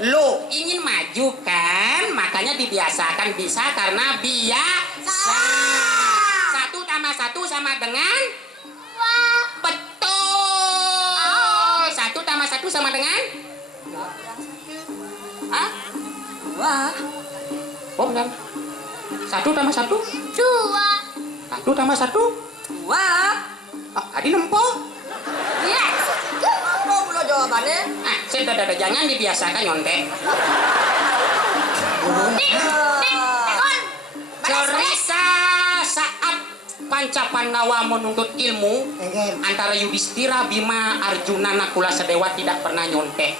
Lo ingin maju kan? Makanya dibiasakan bisa karena biasa. 1 tambah 1 sama dengan? Betul. 1 tambah 1 sama dengan? Hah? 2. Oh benar. 1 tambah 1? 2. 1 tambah 1? 2. Oh, tadi nempo. Iya. Apa pula jawabannya? Sudah, jangan dibiasakan nyontek. Cerita saat Pancapandawa menuntut ilmu antara Yudhistira, Bima, Arjuna, Nakula, Sedewa tidak pernah nyontek.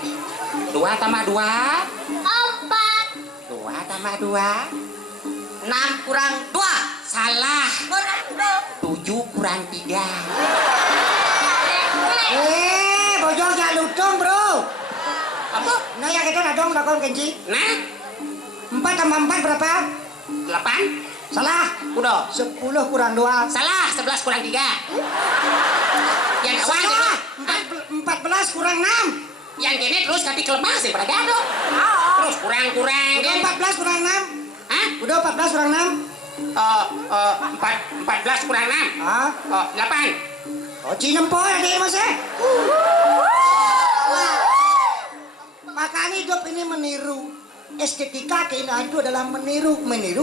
2 tambah 2? 4. 2 tambah 2? 6 kurang 2. Salah. 7 kurang 3. Bojong jangan ludong bro. Apa? Nah ya kita nadong lakon kenji. Nah? 4 tambah 4 berapa? 8. Salah. Udah. 10 kurang 2. Salah. 11 kurang 3. Yang kawan Salah. 14 kurang 6. Yang gini terus tapi kelemah sih pada gado. Terus kurang. Udah 14 kurang 6. Hah? Udah 14 kurang 6. 14 kurang 6. 8. Oh, cinempo ya dia mas ya. Makanya hidup ini meniru. Estetika keindahan itu adalah meniru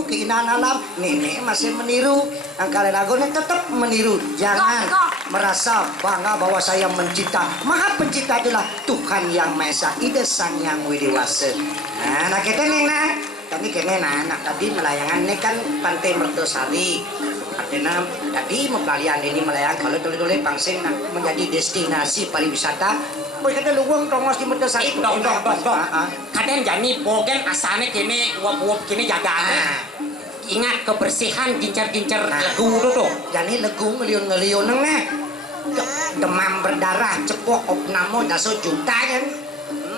keindahan alam. Nenek masih meniru, angkala lagunya tetap meniru. Jangan merasa bangga bahwa saya mencipta. Maha pencipta adalah Tuhan yang Maha Esa, Ida Sang Yang Widiwasa. Nah, kita nena, kami kene anak tadi melayangan ini kan Pantai Mertosari. Artinya tadi mempelalian ini melayang kalau tole-tole pangsing menjadi destinasi pariwisata. Boleh kata luang tongos di Mertosari. Dong. Kadang jani bogen asane kene uap-uap kene jagaan. Ingat kebersihan gincar-gincar legu tuh. Jani legu ngeliun-ngeliun neng. Demam berdarah cepok opnamo daso juta kan.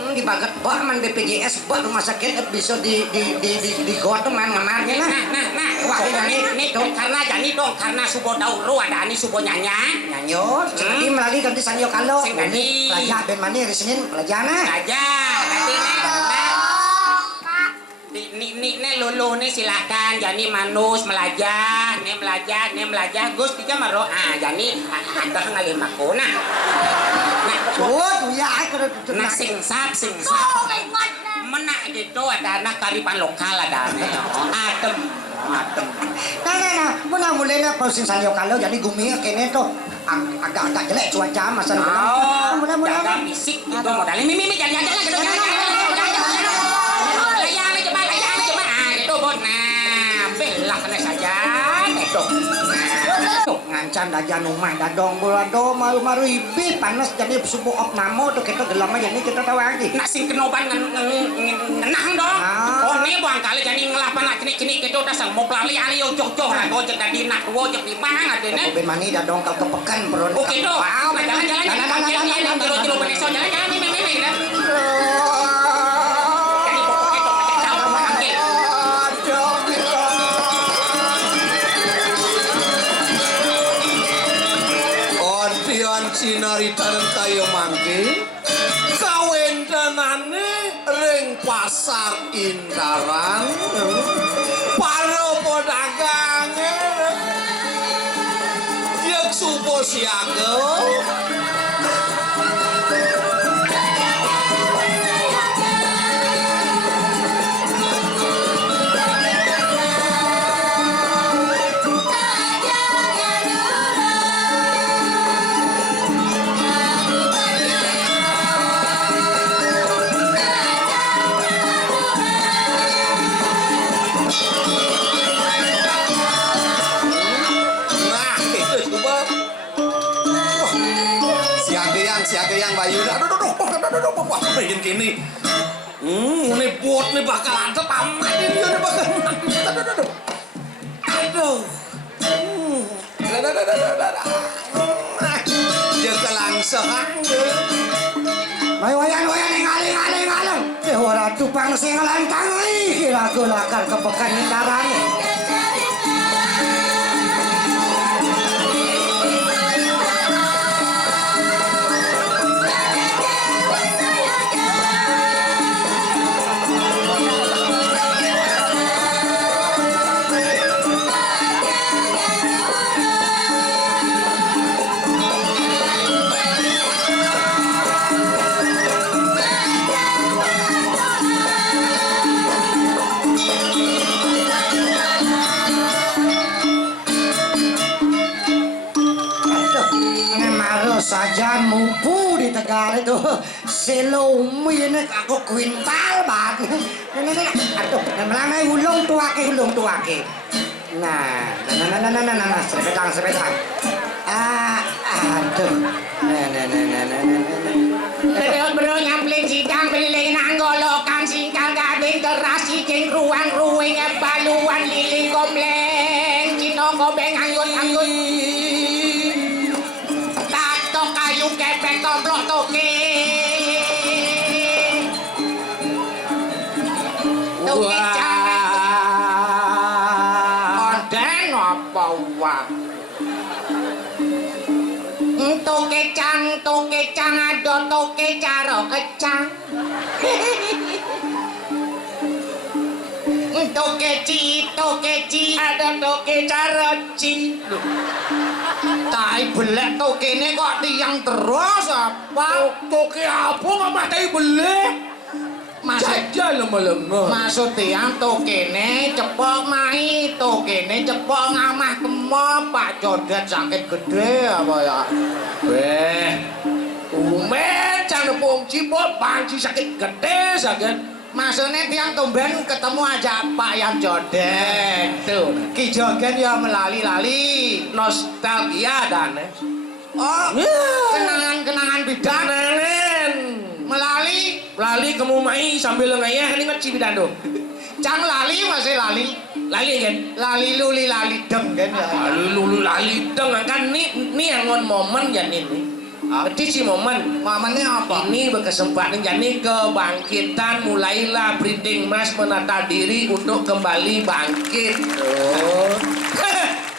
Dibaget bak man BPJS bak rumah sakit bisa di gotong man ngamarnya lah. Nah. Wah ini dong karena subo dauro ada ani subo nyanyo. Jadi melalui ganti sanyo kalau. Ini pelajar ben mani hari Senin pelajana. Pelajar. Nih lulu nih silakan jani manus melajah Gus 3 maro jani ada ngalih makona. Nah singsap menak gitu ada anak karipan lokal ada adem. Nah, mulai posting sanyo kalau jadi gumi kene tuh agak jelek cuaca masa mulai jaga fisik itu modalnya mimi jangan belah kena saja itu ngancam dajan rumah dadong bulado maru-maru ibi panas jadi subuh opnamo tuh kita gelam aja nih kita tahu lagi nak sing kenoban ngenang dong oh ini buang kali jadi ngelapan nak kini kita udah sang mau pelali ali yo joh lah kau jadi nak wojok di mana deh nih mani dadong kau kepekan bro oke tuh jalan jelo beneso jalan mimi sinaritan kayo mangke kawendanane ring pasar Indaran para pedagang yek supo siaga siaga yang bayu aduh pengen kini ini buat nih bakal ada tamat ini udah bakal aduh dia kelangsungan wayan ngaling ora tupang sing lantang iki lagu lakar kepekan Indaran Jangan mupu di Tegal itu. Selumi ini aku kuintal banget. Aduh, namanya ulung tuake. Nah, sepetang. Aduh. Bro nyampling sidang beliling nanggolokan singkal gading terasi cing ruang-ruing baluan liling kompleng cino gobeng anggun tato kayu kepek tomplok toke Oden apa wak Toke cang ado toke caro kecang toke ci ada toke caro ci tai belek toke ini kok tiang terus apa toke apa ngomong tai belek Maksud Maksud tiang tokene cepok mai, tokene cepok ngamah kemo Pak Jodet sakit gede apa ya? Umen jangan nepung cipot panci sakit gede sakit. Maksudnya tiang tumben ketemu aja Pak yang Jodet. Tuh, Ki Joget ya melali-lali nostalgia dan kenangan bidang Melali kamu mai sambil ngayah ini ngeci bidando. Cang lali masih lali. Lali kan? Lali luli lali deng kan? Lali luli lali deng kan ini yang momen ya ini. Jadi si momennya apa? Ini berkesempatan jadi kebangkitan mulailah Printing Mas menata diri untuk kembali bangkit. Oh.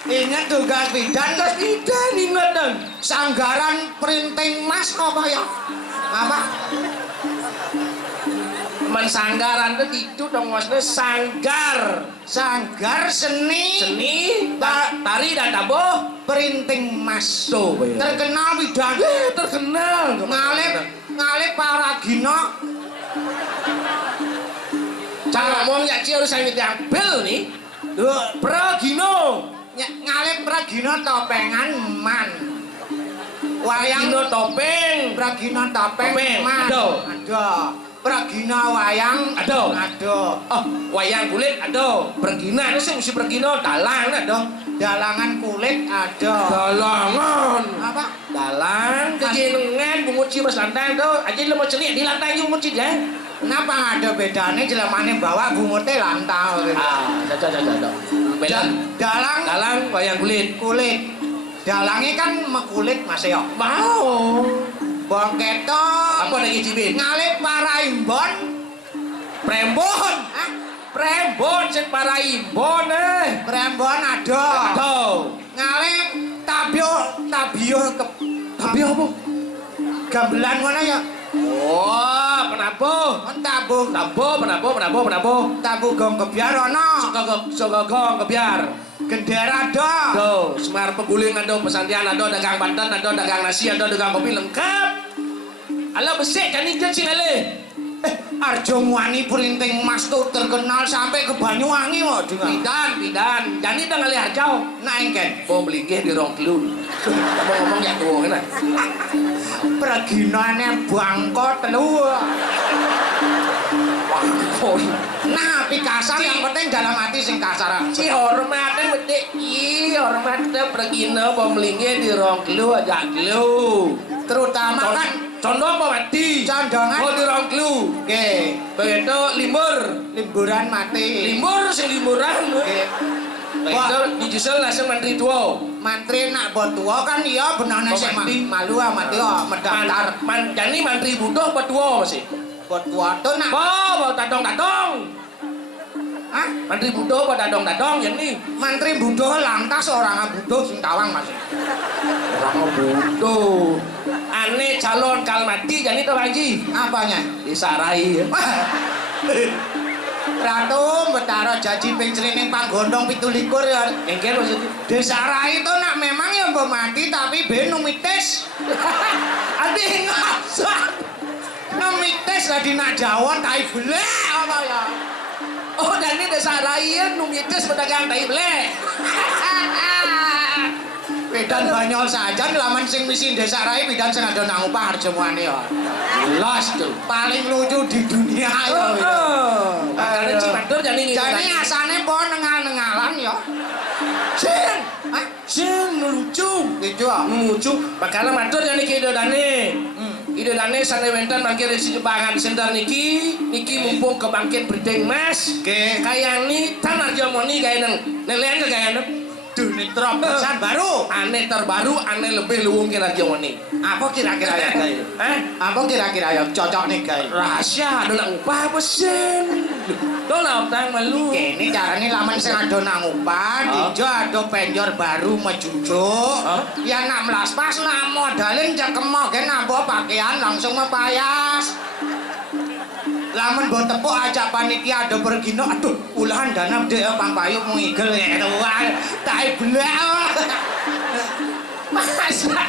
Ingat tugas bidan ingat dong. Sanggaran Printing Mas apa ya? Apa? Sanggaran itu dong maksudnya sanggar seni tari dan tabuh Printing Mas tuh terkenal bidan terkenal ngalip Paragino jangan ngomong ya Ci harus saya diambil nih Paragino ngalip Paragino topengan man wayang topeng Paragino topeng man ada Pergina wayang ada oh wayang kulit ada pergina itu sih mesti pergina dalang ada dalangan kulit ada dalangan apa dalang kejenengan bunguci mas lantai itu aja lo mau celik di lantai bunguci ya kenapa ada bedanya jelamane bawa bungutnya lantai ada dalang wayang kulit dalangnya kan mekulit mas ya mau Bang Keto apa lagi cibin ngalip Paraimbon Prembon Prembon sing Paraimbon Prembon ada ngalip Tabio apa gamelan mana ya oh penabuh tabuh gong kebiar ono suka gong kebiar gendera ada tuh Semar Peguling ada Pesantian ada dagang banten ada dagang nasi ada dagang kopi lengkap ala besek kan ijen sih ale Arjo Muani Printing Mas tuh terkenal sampai ke Banyuwangi kok bidan jadi udah ngali Arjo naengken mau beli di Rongklun ngomong ya tuh kan perginane bangko telu nah pikasar yang penting dalam hati sing kasar si hormatnya betik hormatnya pergina pembelingnya di Rongklu aja lu terutama kan contoh apa mati condongan oh di Rongklu oke begitu liburan mati liburan begitu dijusel langsung mantri tua mantri nak buat tua kan iya benarnya sih malu mati mendaftar jadi mantri butuh buat tua masih buat tua tuh nak bawa dadong hah? Mantri budo pada dadong ya nih mantri budo lantas orang budo sing tawang masih orang budo aneh calon kalmati jadi tuh Panji apanya? Disarai Ratu betara jaji pencelining panggondong 17 ya engkel maksudnya disarai itu nak memang ya mbak mati tapi benumitis adik ngasak numitis lah di nak Jawa tai belek apa ya oh dan ini desa raya numitis pedagang tai belek Pidan banyol sajan laman sing misi desa rai pidan sing ada nang upah harjamuane ya. Jelas tuh. Paling lucu di dunia ya. Makane Cik Matur jane ngene. Jane asane po nengal-nengalan ya. Sin. Sin lucu. Gitu ah. Lucu. Makane matur jane iki idodane. Idodane sane wenten mangke resi jebangan sendal niki mumpung kebangkit brideng Mas. Oke. Kayani tan harjamoni gawe nang lelean gawe nang Duit terobosan baru. aneh terbaru, aneh lebih luwung kira Jomoni. Apa kira-kira ya guys? Apa kira-kira ya cocok nih guys? Rahasia ada nak upah pesen. Tuh lah utang malu. Ini caranya laman sing ada nang upah, dijo ada penjor baru mejujuk. Ya nak melas pas nak modalin cekemo gen nambah pakaian langsung mepayas. Lamun mbok tepuk ajak panitia ada pergi no, aduh ulahan dana dek Pang Payuk mengigel ya tuan tai belak. Masa?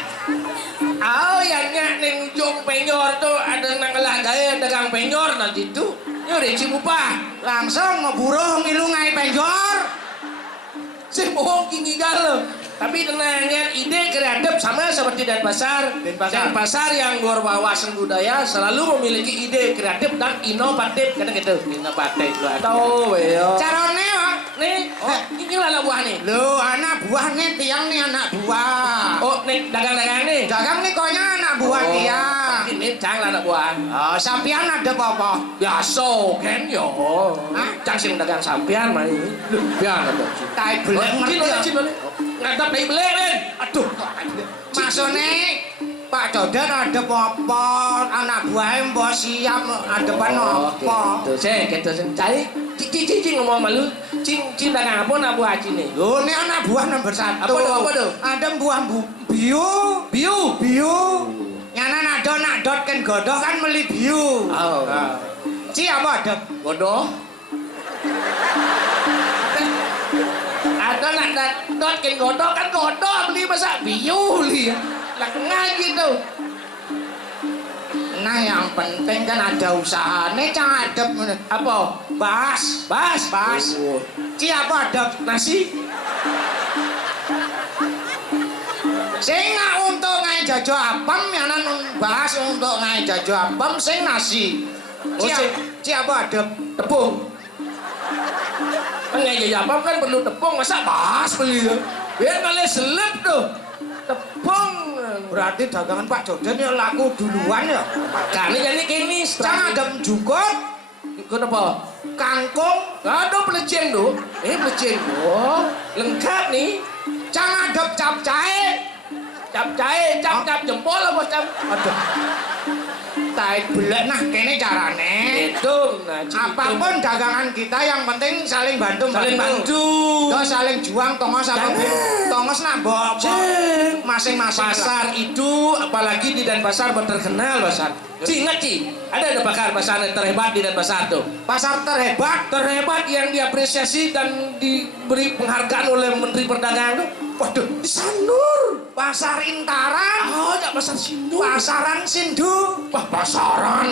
Yang nyak ning ujung penyor tuh ada nang lagae dagang penyor nanti tuh. Nyuri Cimupah. Langsung ngeburuh ngilu ngai penjor. Si bohong kingigal. Tapi tenang ya, ide kreatif sama seperti Denpasar. Denpasar yang berwawasan budaya selalu memiliki ide kreatif dan inovatif. Kadang gitu, inovatif. Tahu ya. Carane kok Nih, ini lah anak buah nih. lho anak buah nih tiang nih anak buah. Oh, nih dagang-dagang nih. Dagang nih konya anak buah tiang. Ini cang lah anak buah. Oh, sampian ada apa-apa? Biasa kan yo. Cang sing dagang sampean mah ini. Biar ada. Tai belek ngerti ya. Ngadap dari belek men. Aduh. Maksudnya Pak Dodan ada apa? Anak buahnya mbok siap adepan apa? Gitu sih. Cari cici ngomong malu. Cing dagang apa anak buah cini? Loh, ini anak buah nomor 1. Apa tuh? Ada buah bio. Nyana nado nak dot kan godoh kan meli bio. Oh. Ci apa ada? Bodoh. Ada nak dot kan godok beli masa biu li. Lah ngaji tuh. Nah yang penting kan ada usaha. Nih cadep Apa? bas. Ci apa ada? Nasi? Sing nak untuk ngai jajo apem nyanan bas untuk ngai jajo apem sing nasi. Ci apa ada? Tepung. Kan nggak apa kan perlu tepung, masa bas beli ya? Biar kalian selip tuh. Tepung. Berarti dagangan Pak Jodan ya laku duluan ya. Makanya jadi kini Cang ada jukut, Ikut apa? kangkung, Ada pelecing tuh. Pelecing. Oh, lengkap nih. cang ada capcay. Cap jempol lah bos cap. Aduh. Tai belek nah kene carane. Itu. Nah, Apapun dagangan kita yang penting saling bantu. Saling bantu. Yo saling juang tongos apa tongos nak mbok masing-masing. Pasar itu apalagi di Denpasar terkenal pasar. Ingat ada pasar terhebat di Denpasar tuh. Pasar terhebat Yang diapresiasi dan diberi penghargaan oleh Menteri Perdagangan tuh. Waduh, di Sanur. Pasar Intaran. Oh, ya pasar Sindu. Pasaran Sindu. Wah, pasaran.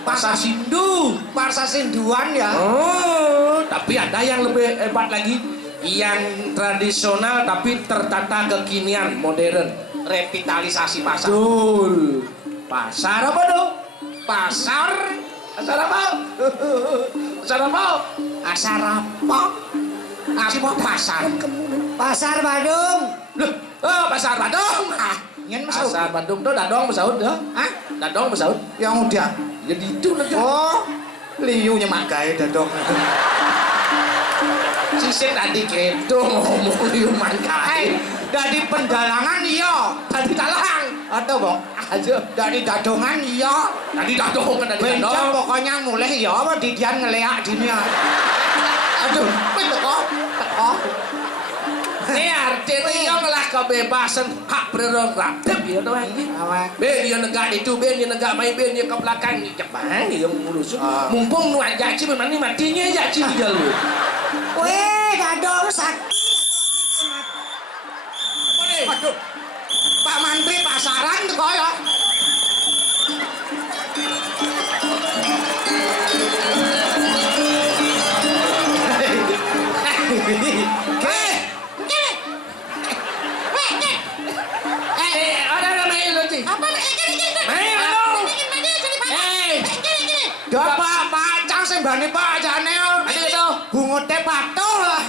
Pasar Sindu. Pasar Sinduan ya. Oh, tapi ada yang lebih hebat lagi. Yang tradisional tapi tertata kekinian, modern. Revitalisasi pasar. Betul. Pasar apa tuh? Pasar apa? Pasar apa? Pasar apa? Apa pasar? Pasar Badung. Loh, pasar Badung. Nyen Masaud. Pasar Badung tuh dadong Masaud ya? Hah? Dadong Masaud. Yang udah. Jadi itu lah. Oh, liunya mak gawe dadong. Sisik tadi gitu ngomong liu mangkai. Dari pendalangan iya, Tadi talang. atau bok? Aja. Dari dadongan iya. Tadi dadong kan tadi Bencang dadong. pokoknya mulai ya apa didian ngeleak dini. Aduh, teko. Ini artinya yang lah kebebasan hak prerogatif ya tuh ini. Ben dia negak itu, ben dia negak main, ben dia ke belakang ni cepat dia mulus. Mumpung nuan jaci memang matinya jaci dia lu. Weh, dadong sak. Aduh, Pak Menteri pasaran kok ya. sembane Pak jane. Ada gitu. Bungute patuh lah.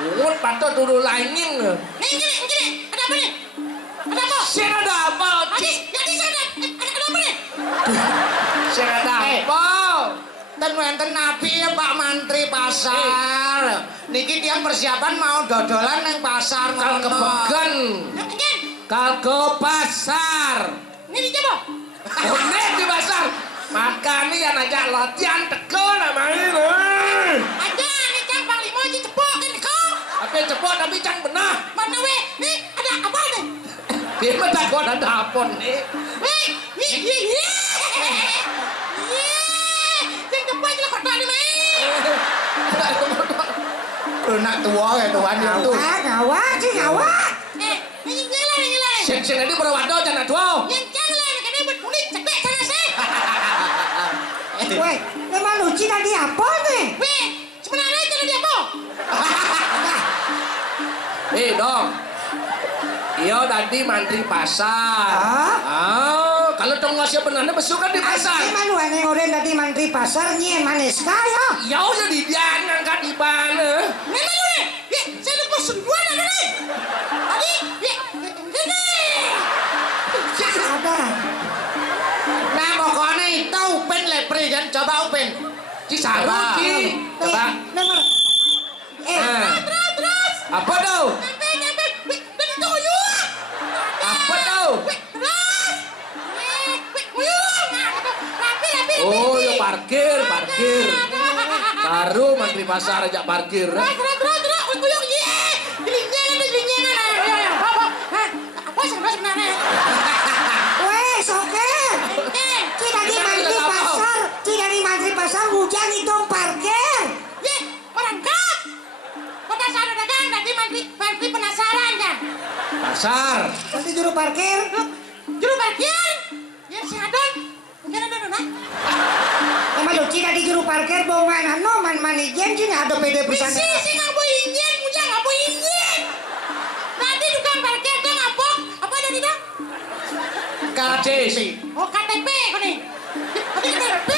Bungut patut turu langing. Nih, gini, ada apa nih? Ada apa? Sing ada apa? Jadi ada apa nih? Sing ada apa? Dan wenten nabi ya Pak Mantri pasar. Niki tiang persiapan mau dodolan neng pasar Kal kebegen. Again. Kal ke pasar. Ini coba. Unik di pasar. Makanya yang ajak latihan teko namanya. Ada nih Cang Panglima aja cepok kan kau. Tapi cepot tapi cang benah. Mana weh? Nih ada apa nih? Dia mentakut ada apa nih? Weh, ye. Yang cepok jelas kota nih meh. Nak tua ya tuan itu. Ngawat sih ngawat. Ini nyala. Sing ini berawado jangan tua. Yang jangan kan ini berkulit cekek sana sih. Weh, emang Luci tadi apa nih? Weh, sebenarnya jangan dia apa? Dong. Iya tadi mantri pasar. Kalau tong ngasih benarnya besukan di pasar. Emang lu yang ngoren tadi mantri pasar nyen manis kaya. Ya jadi dia ngangkat di mana? Nenek gue, saya lupa senduan ada nih. Tadi, ini. Ada. Nah pokoknya itu Upin lepri kan coba Upin. Cisaru Ci. Coba. Nomor. Terus. Apa tuh? Nyampe. Dan tuyul. Apa tuh? Terus. Tuyul. Rapi. Oh, ya parkir. Baru mantri pasar ajak parkir. Terus. Tuyul. Gelinjangan. Apa sebenarnya? Weh soker. Ci dari mantri pasar hujan itu parkir. Orang kap. Penasaran dagang nanti mantri penasaran kan? Pasar. Nanti juru parkir. Juru parkir. Ya si Adon. Jangan nah. Emang Luci tadi juru parkir bawa man ijen sih ada PD perusahaan. Si nggak boleh ingin, punya nggak boleh ingin. Nanti tukang parkir tuh ngapok. Apa ada di dalam? KTP. Oh KTP kau nih. KTP.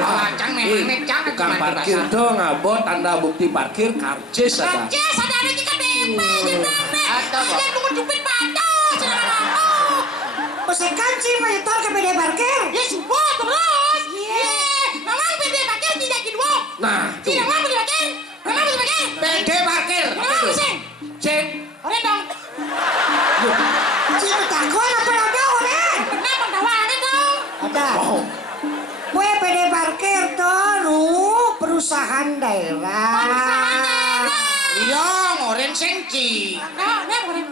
Lacang memang cang. Tukang parkir dong ngabot tanda bukti parkir karcis ada. Karcis ada lagi KTP di mana? Ada bukan cupit batu. Pesekan sih monitor ke PD parkir. Ya semua terus. Memang PD parkir tidak kedua. Nah, Tidak mau PD parkir. Memang PD parkir. PD parkir. Memang sih. cek. Orang dong. Ci takut apa ada orang? Pernah pendawangan dong. Ada. Kue PD parkir tuh perusahaan daerah. Perusahaan daerah. Iya, ngoren senci. Ada boleh.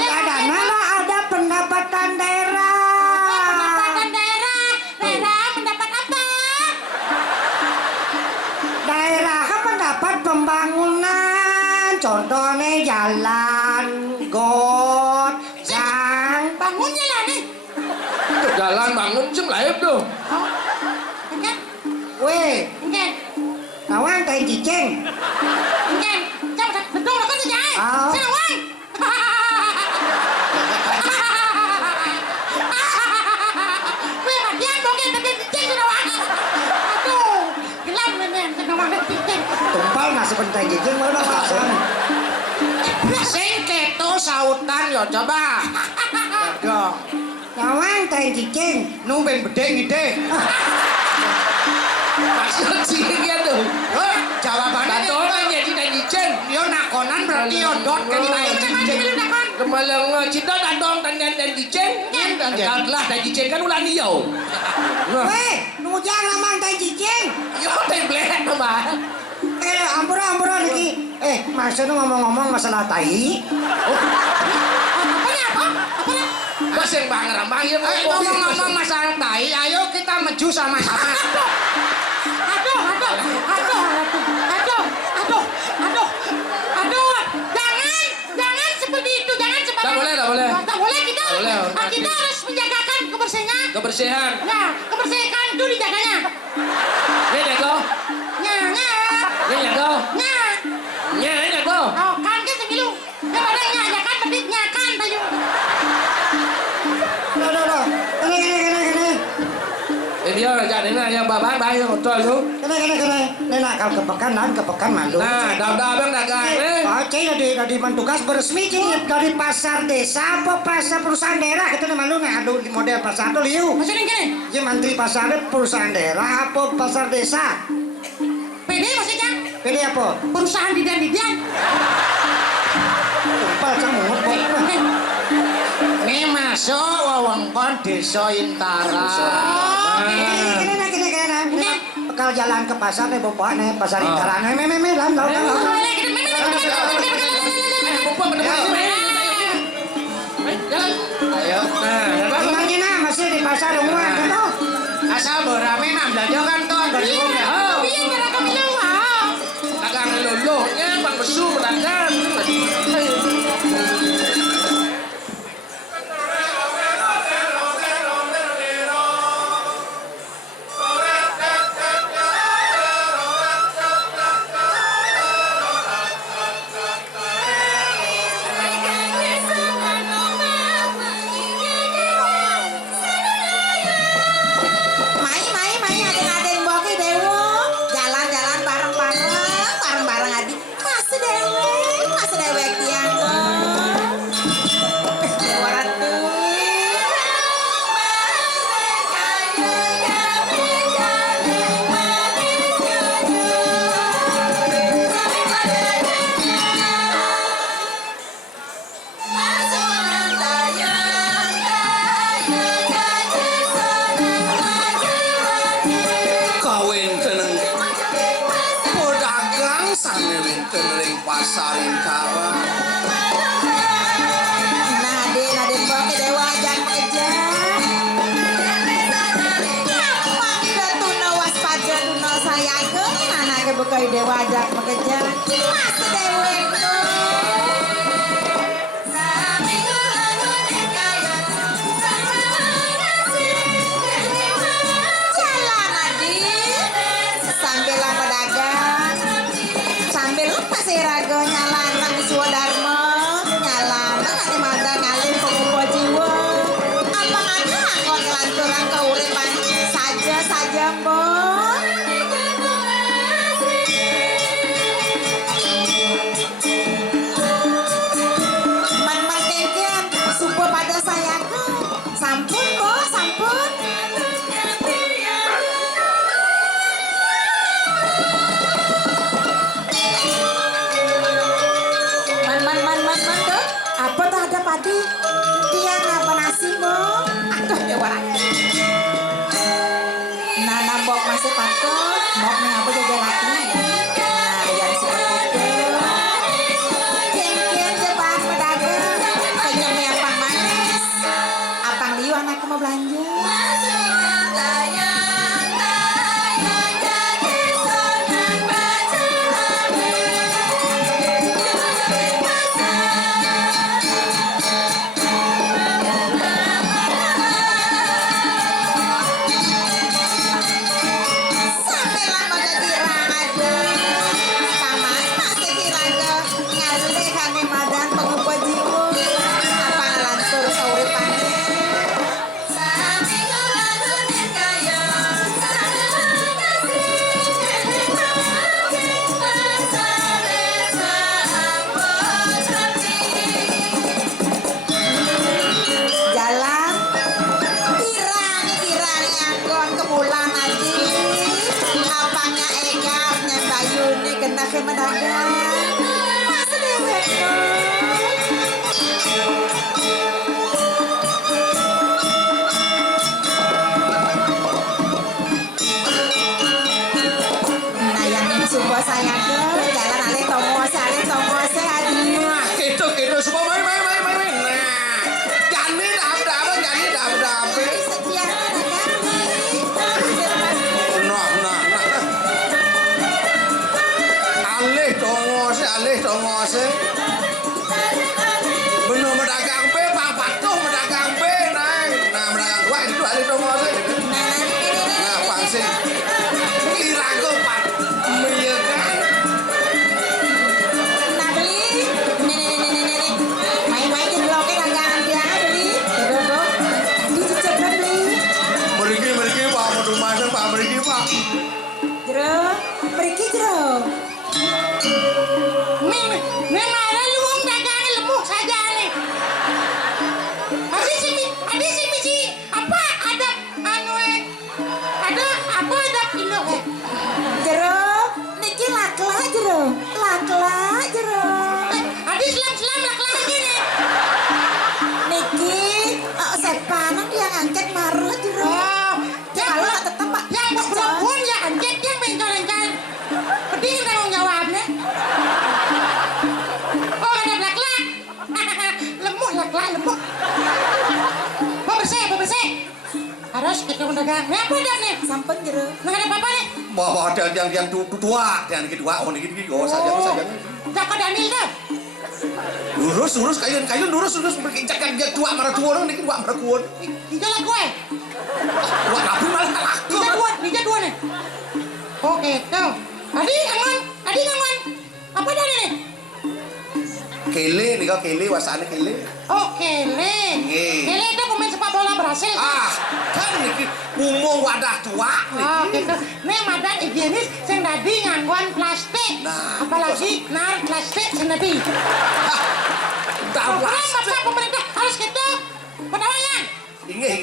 Ada mana ada pendapatan daerah. Pendapatan daerah. Daerah mendapat apa? Daerah kan mendapat pembangunan. Contohnya jalan, got, jang. Bangunnya lah nih. Jalan bangun cem lain tuh. Enggak. Weh, Enggak. kawan kain cicing. Enggak. Jangan betul lah kan jangan. Oh. Senawang. Weh, dia mungkin tapi cicing senawang. Aduh, gelap memang senawang dan cicing. Tumpal nasi pentai cicing mana pasang. Sing keto sautan yo coba. Dong. Kawan kain cicing. Numben bedeng ide. Maksud sihirnya tuh. Jawabannya Tatoran jadi dan cicing. yo nakonan berarti yo dot kan kain cicing. Kemalang cinta dadong dan cicing. Katalah dan cicing kan ulah niau. Weh, nujang lamang kain cicing. Yo template mah. Ampura lagi. Masa nu ngomong-ngomong masalah tai. Bos yang bang ya Ngomong-ngomong masalah tai, ayo kita maju sama-sama. Aduh. Jangan seperti itu. Jangan seperti Tak boleh. Tak boleh kita. boleh, Kita harus menjagakan kebersihan. Kebersihan. Nah, kebersihan itu dijaganya. Ini jago. Nya. Ini jago. Nya. Ini jago. Oh, kan semilu. Yang ada nyakan berarti nyakan tayo. Loh. Ini. Dia raja Nah, yang bapak bayar hotel lu. Kena. Nenak kalau kepekan mandu. Nah, dagang dagang nih. Cing dari tugas beresmi cing dari pasar desa apa pasar perusahaan daerah gitu nih malu nih aduh model pasar tuh liu. Masih gini. Jadi menteri pasarnya perusahaan daerah apa pasar desa? PD maksudnya? PD apa? Perusahaan didian. Tumpal sama ngepok. Ini masuk wewengkon Desa Intara. Kena. Kalau jalan ke pasar nih bapak nih pasar Intara nih lan Ayo. Emangnya nah masih di pasar rumah gitu. Asal berame nam belanja kan tuh. Iya, kira-kira nyawa. Dagang luluhnya bang besu dagang. Mai aden boke dewo jalan-jalan bareng-bareng adi masih dewek tiang dewa ratu Kawin teneng pedagang sanering tenering pasar Intara. nah aden boke dewa ajak kejar mangga tuna waspada tuna sayaga anake bekai dewa ajak kejar masih dewek jalan adi sambil lama dagang sambil masih raga nyalan nang Swadharma nyalan ane madang alim pengupa jiwa apa ada angkot kelanturan keuripan saja mbok man kengkian supo pada sayaku sampun mbok sampun man dok apa tuh ada padi tiang apa nasi mbok aduh dewa nana mbok masih patut mbok nih apa jaga laki nah yang seperti kengkian jepan pedagang kenyam yang pang manis apang liu anakku mau belanja sampai lama jadi ada paman masih kiraga ngalih kane madan pengupa jiwa apa ngalantur kauripane jalan kirani anggon kemulan lagi apanya egap nyambayu nih kena ke medagang masih dewek nah yang sumpah saya ke jalan ale tongose aduh Gitu semua main. Nah, jani dap. sekian Nah. Alih tongose. Bener medagang pe, papat tuh medagang pe, nang. Nah, medagang gua itu alih tongose. Nah, pangsi. Kirago pat. Meyegan. nah beli nih main-main di bloknya dagangan dia beli beli Meriki Pak Mudu Masang Pak Meriki Jero, pergi jero. Memang lu wong dagang lemuk saja nih. Habis si misi apa ada anu ada apa ada kilo Jero, niki lakla jero. Lakla jero. Habis selam lak lagi nih. Niki sepanan yang angkat marah jero. Oh, Kalau tetap Pak. yang berpelakon ya anjek yang mencol-encol. Pedih tanggung jawabnya. Oh ada lak-lak. Lemuk lak-lak lemuk. Mau bersih. Harus kita dagang. Ini apa dah nih? Sampun jero. Nggak ada apa-apa nih. Bawa ada yang tua, yang kedua, oh ini saja. Jaka Daniel dah. Lurus kayun lurus berkincang dia tua marah tua dong niki tua marah tua. Tiga lah gue. Tua tapi malah aku. Tiga dua nih. Oke, tuh. Adi ngangon. Apa dah nih? Kele nih kau kele wasane kele. Oh, Kele. Kele itu pemain sepak bola Brasil. Kan niki umum wadah tua Oh, niki. gitu. Nih madan higienis sing dadi nganggon plastik. Nah, apalagi nar plastik sing dadi. Tahu Program Bapak pemerintah harus gitu. Penawangan. Inge.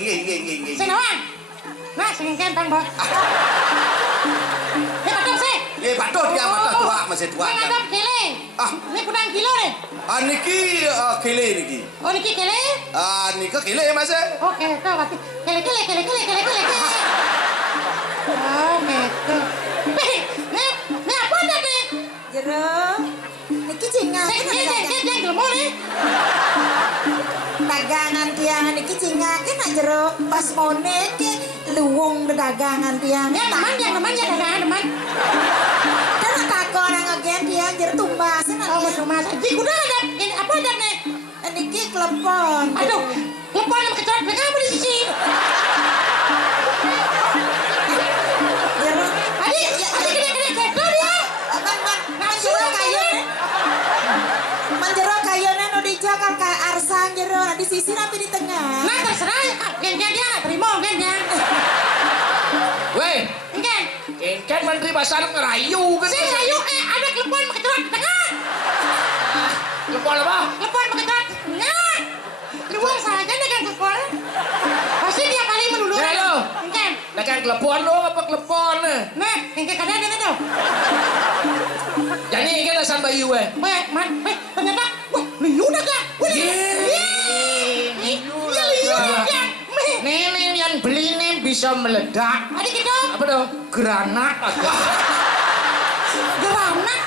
Senawang. Nah, sing kentang, Bos. Betul sih. Betul dia mata tua masih tua. Yang ada Kele. Ini kudang kilo nih. Niki kele niki. Oh, niki Kele. Nika kele masih. Oke, tuh berarti Kele. Oh, gitu. Ini apa tadi? Jero. Niki jingan. Saya gelemo nih. Dagangan tiang niki jingaken nak jero. Pas mone ke luwung dagangan tiang. Yang teman dagangan teman. Kan takon nang ngegen tiang jero tumbasen nak. Oh, cuma saji kuda ada. Ini apa ada nih? Niki klepon. Aduh, lepon yang kecoret kamu di sisi. Jero. Adi gede gitu dia. Manjero kayone. Manjero kayone nu dijakal ka arsan jero di sisi napi di tengah. Nah, terserah. Gengen dia nggak terima gengen. Weh, Gengen. kan menteri pasar ngerayu kan. Si Rayu ada lepon kecoret di tengah. Lepon apa? Lepon kecoret di tengah. Luang saja dengan lepon. Pasti dia kali menulur. Ya, lo. Gengen. Dagang klepon dong apa klepon? Nah, gengen kadang ada tuh. Jadi kan asan bayu weh. Ternyata, wah, liu dah kan? Nih yang beli nih bisa meledak. Adik gitu. Apa dong? Granat aja. Geranak.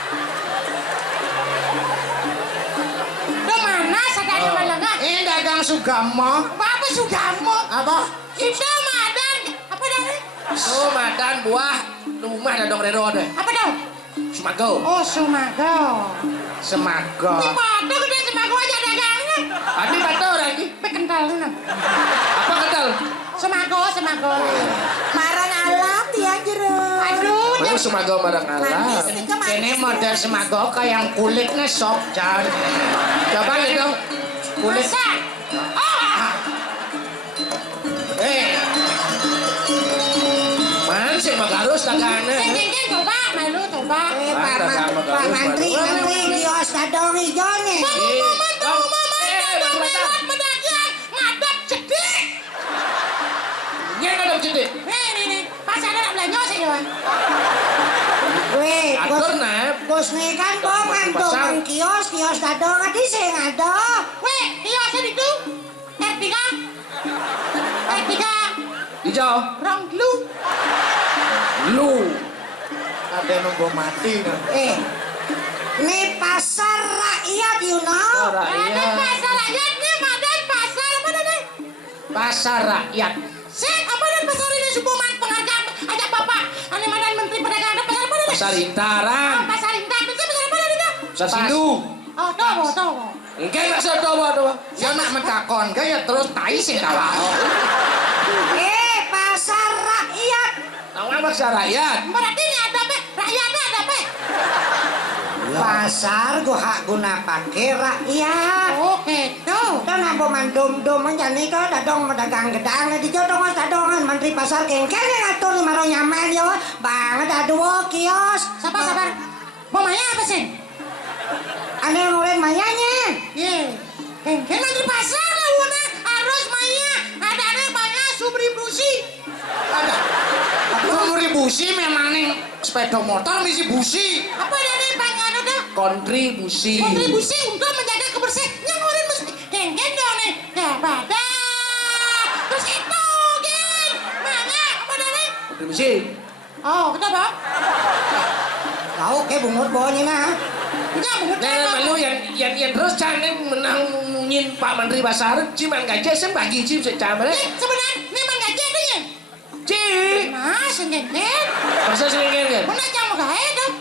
Lo mana sadar mana enggak? Ini dagang Sugamo. Apa Sugamo? Apa? Itu madan. Apa dari? Oh, madan buah rumah ada dong rero deh. Apa dong? Sumago. Oh, Sumago. Semago. Ini pada gede Sumago aja dagangnya. Adi tahu lagi. Kental nah. Apa kental? Sumago. Marang alam tiang jero. Aduh, Oh, Sumago barang alam. Ini model semago kayak yang kulitnya sop jan. Coba lihat dong. Kulit. masa? Man sih magarus dagangannya. Geng, coba, malu coba. Pak Mantri kios dadong ijo nih. Pedagang ngadap cedik. Yang ada cedik. Nih. Pas ada nak belanja sih ya. Weh, Atur nah. bos nih kan kok ngantungan kios dadong adi sing ada. Weh, iya saya itu. R3. Hijau. Rong lu. Lu. Ada nunggu mati kan. Nih pasar rakyat you know. Ada pasar rakyatnya, madan pasar apa tadi? Pasar rakyat. Set, apa dan pasar ini Suboman penghargaan aja Bapak. Ane madan Menteri Perdagangan ada pasar apa tadi? Pasar Intaran. Oh, pasar Intan. Pasar apa tadi dah? Pasar Sindu. Oh, tahu. Enggak pasar doa. Ya nak mentakon ya terus tai sing kalah. Pasar rakyat. Tahu pasar rakyat. Berarti ini ada apa? Rakyatnya ada apa? Pasar gua hak guna pakai rakyat. Oh, gitu. Kan apa mandum-dum menjani to dadong dagang gedang di jodongan dadongan menteri pasar kengkeng yang ngatur lima ro nyamen yo. Banget aduh kios. Sabar. Mau Maya apa sih? Ada yang ngulen mayanya. Iya. Kan menteri pasar lah Wuna. Harus Maya. Ada Maya Subri Brusi. Ada. Umur busi memang nih sepeda motor misi busi. Apa ada pangan udah? Kontribusi. Kontribusi untuk menjaga kebersihan. Yang ngulen mesti kengken dong nih. Badan. Terus itu, Gen. Mana? Apa dari? Kontribusi. Oh, kenapa? Tahu ke bungut bawahnya nah. Enggak, bungut Nah, malu yang terus caneng menang nyin Pak Menteri Pasar, cuman gaji saya bagi cim secama deh. Sebenarnya ini emang gaji adanya. Cik, Nah, sengkengken. masa sengken kan? Mana jangan gae dong.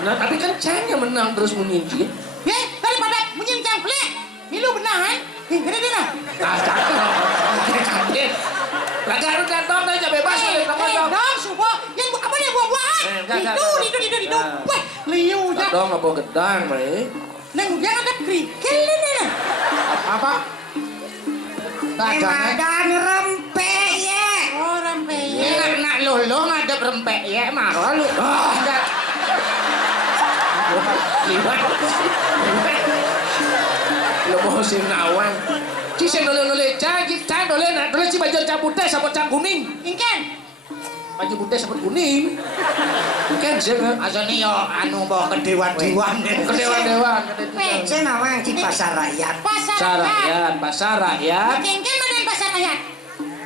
Nah, tapi kan caneng menang terus menyinci. Ya, daripada menyincang pelik. Milu benahan. Gede deh nah. Ah, cakep. Lagi harus datang aja bebas dong. Dong, subuh. Yang apa nih buah-buahan? Itu. Wah, liu ya. Dong apa gedang, Bre? Neng jangan ada kerikil ini nah. Apa? Madan rempeh ye. Oh, rampe ya. Nak lolo ngadep rempek ya marah lu. Liwat. Lo mau sing nawang. Ci sing nole-nole cah dole nak dole ci baju cah putih sama cah kuning. Ingken. Baju putih sama kuning. Kan sih Asane yo anu bawa kedewan-dewan. kedewan-dewan. Saya nawang di pasar rakyat. Pasar rakyat. Ingken mana pasar rakyat?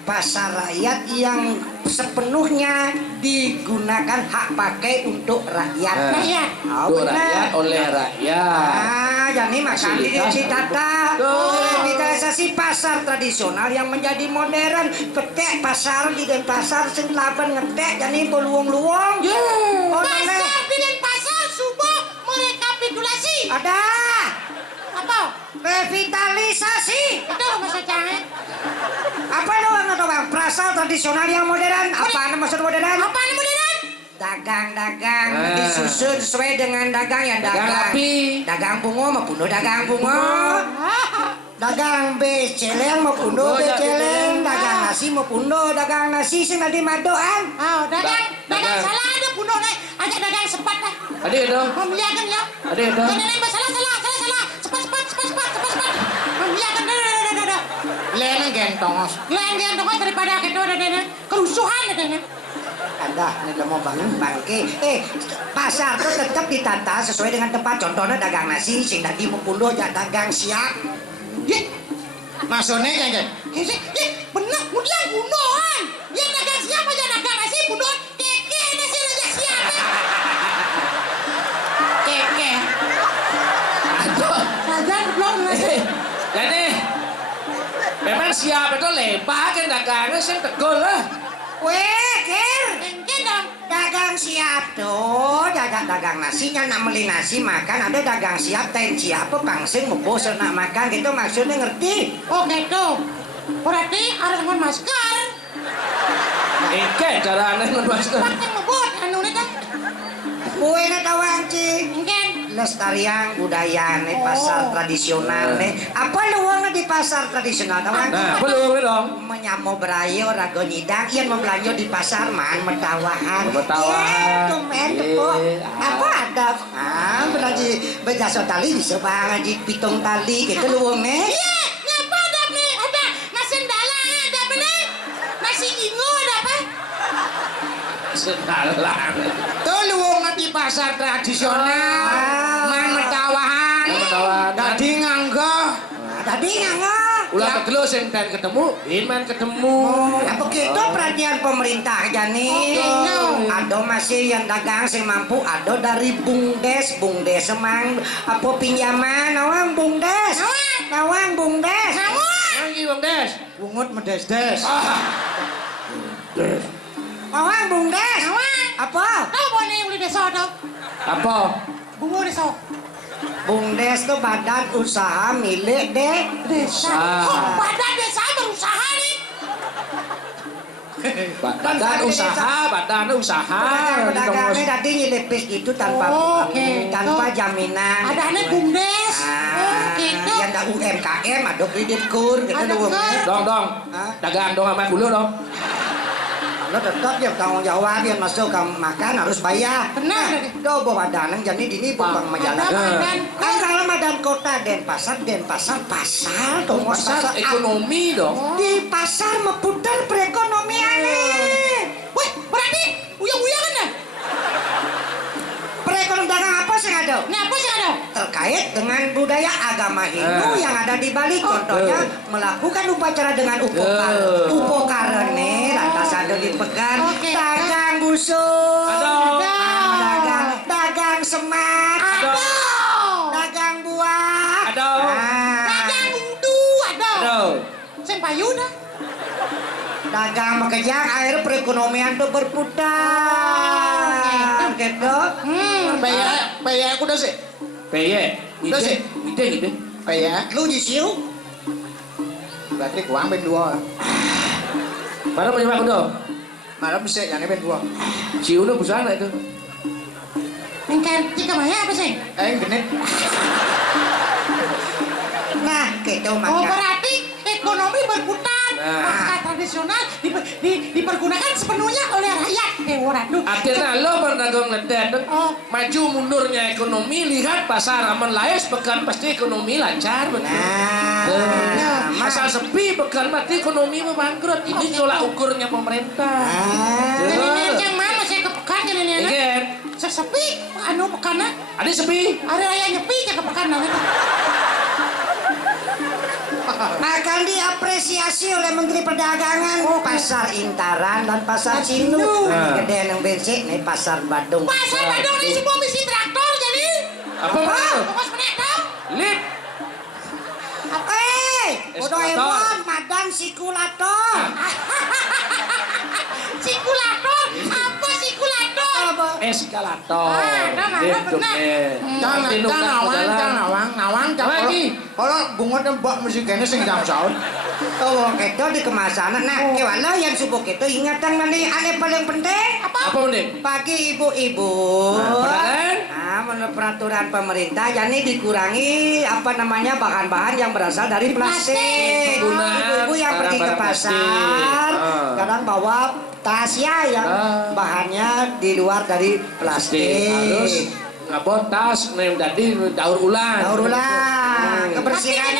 Pasar rakyat yang sepenuhnya digunakan hak pakai untuk rakyat. Rakyat. Oh, Untuk benar. rakyat oleh rakyat. Jadi makan di ditata revitalisasi pasar tradisional yang menjadi modern. Ketek pasar di pasar sing laban ngetek jadi peluang-luang. Oh, Pasar di pasar subuh merekapitulasi. ada Apa? revitalisasi. Itu maksudnya. Apa doang atau bang? Pasar tradisional yang modern. Apa maksud modern? Apa ini modern? Dagang-dagang Ah. disusun sesuai dengan dagang yang Dagang dagang. api. Dagang bunga maupun dagang bunga. Dagang beceleng maupun Bunga, beceleng. dagang. Dagang nasi maupun dagang nasi sing tadi madoan. Oh, dagang Dagang. salah ada puno nih. Ajak dagang sepat lah. Ada dong. Membiarkan ya. Ada dong. Jangan salah. Cepat. Membiarkan dah. Lene gentongos. Lain dia tongos daripada kita ada kerusuhan ada. Ada nih mau bangun bangke. Pasar tuh tetap ditata sesuai dengan tempat. Contohnya dagang nasi sing tadi maupun dagang siap. Masone kan. Benar, kemudian bunuhan. Yang dagang siap aja dagang nasi bunuhan. Keke nasi aja siap. Keke. Aduh. Sajan belum nasi. Jadi memang siapa itu lepak kan dagangnya sing tegol lah. Weh, Kir. Mungkin dong. Dagang siap tuh, dagang nasinya nak beli nasi makan ada dagang siap ten siapa pangsing mau bosan nak makan gitu maksudnya ngerti? Oh gitu. Berarti harus dengan masker. Ike cara aneh ngeluas tuh. Pakai ngebut anu nih dah. Kue na tawang cing. Mungkin. Lestarian budaya nih pasar tradisional nih. Apa luang di pasar tradisional tawang? Nah, belum dong. Menyamo berayo rago nyidang ian membelanja di pasar man metawahan. Metawahan. Tumen tepuk. Iya. Apa ada? Belanja bejaso tali bisa banget di pitung tali gitu luang nih. Iya, ngapa ada nih? Ada nasi dalang ada apa nih? Nasi ingo ada apa? Sedalang. Tuh luwung di pasar tradisional. Man metawahan. Metawahan. Dadi nganggo. Tadi nggak? Ulah tegelo sing dan ketemu, Iman ketemu. Ya begitu perhatian pemerintah Jani. Ada masih yang dagang sing mampu, ada dari bungdes semang apa pinjaman, nawang bungdes, nawang bungdes. Lagi Bang Des. Bungut medes-des. Nawang bungdes. Apa? Tahu mau nih beli desa tuh? Apa? Bungo desa. Bungdes tuh badan usaha milik Desa. Ah. Oh, badan desa berusaha nih. Badan usaha. Pedagangnya tadi nyelepis gitu tanpa jaminan. Ada aneh bumdes. Gitu. Yang ada UMKM, ada kredit kur, gitu ada UMKM. Dong. Hah? Dagang dong sama dulu dong. Lo tetap yang tanggung jawab yang masuk ke makan harus bayar. Benar. Do bawa danang jadi dini bukan majalah. Kan kalau madan kota Denpasar tuh Pasar ekonomi dong. di pasar meputar perekonomian Wih, berarti uyang-uyangan dah. perekonomian apa sih ada Nah, apa sih ada? terkait dengan budaya agama Hindu yang ada di Bali contohnya melakukan upacara dengan upokarene lantas ada dipegang Oke. dagang busuk dagang semak dagang buah Dagang undu ada. Sen payu dah. dagang makejang air perekonomian tuh berputar gitu Paya aku udah sih. Peye. Udah sih. Ide. Paya. lu di siu Berarti kuang ben 2. Mana penyebab aku dong? Malam bisa yang ben 2. Ciu udah busana itu. Mungkin tiga maya apa sih? Genit. nah gitu Oh, maka berarti ekonomi berputar. Nah. Pasar tradisional dipergunakan sepenuhnya oleh rakyat. Waduh. Akhirnya lo berdagang ledet. Maju mundurnya ekonomi, lihat pasar aman layas, pekan pasti ekonomi lancar. Asal sepi, pekan mati ekonomi mau bangkrut. Ini tolak ukurnya pemerintah. Nenek yang mana saya kepekan ya nenek? Igen, Sesepi, anu pekana. ada sepi. Ada raya nyepi ya kepekan nanti. akan diapresiasi oleh Menteri Perdagangan pasar Intaran dan pasar Cinu gede yang bensin nih pasar Badung Pasar Badung ini semua misi traktor jadi. Apa itu? Fokus menek tau? Lip. Doraemon madan sikulator Sikulator. Apa sikulator? Eskalator. Nah, Gitu benar. Nawang. Lagi. Kalau bungot mbak mesti kene sing jam saut. oh itu di kemasan nah kewala yang subuh itu ingatan mana yang paling penting Apa mending? bagi ibu-ibu menurut peraturan pemerintah jadi dikurangi apa namanya bahan-bahan yang berasal dari plastik. Penggunaan Ibu-ibu yang pergi ke barang-barang pasar plastik. kadang bawa tas ya yang bahannya di luar dari plastik. Harus ngabot tas, jadi daur ulang. Kebersihan.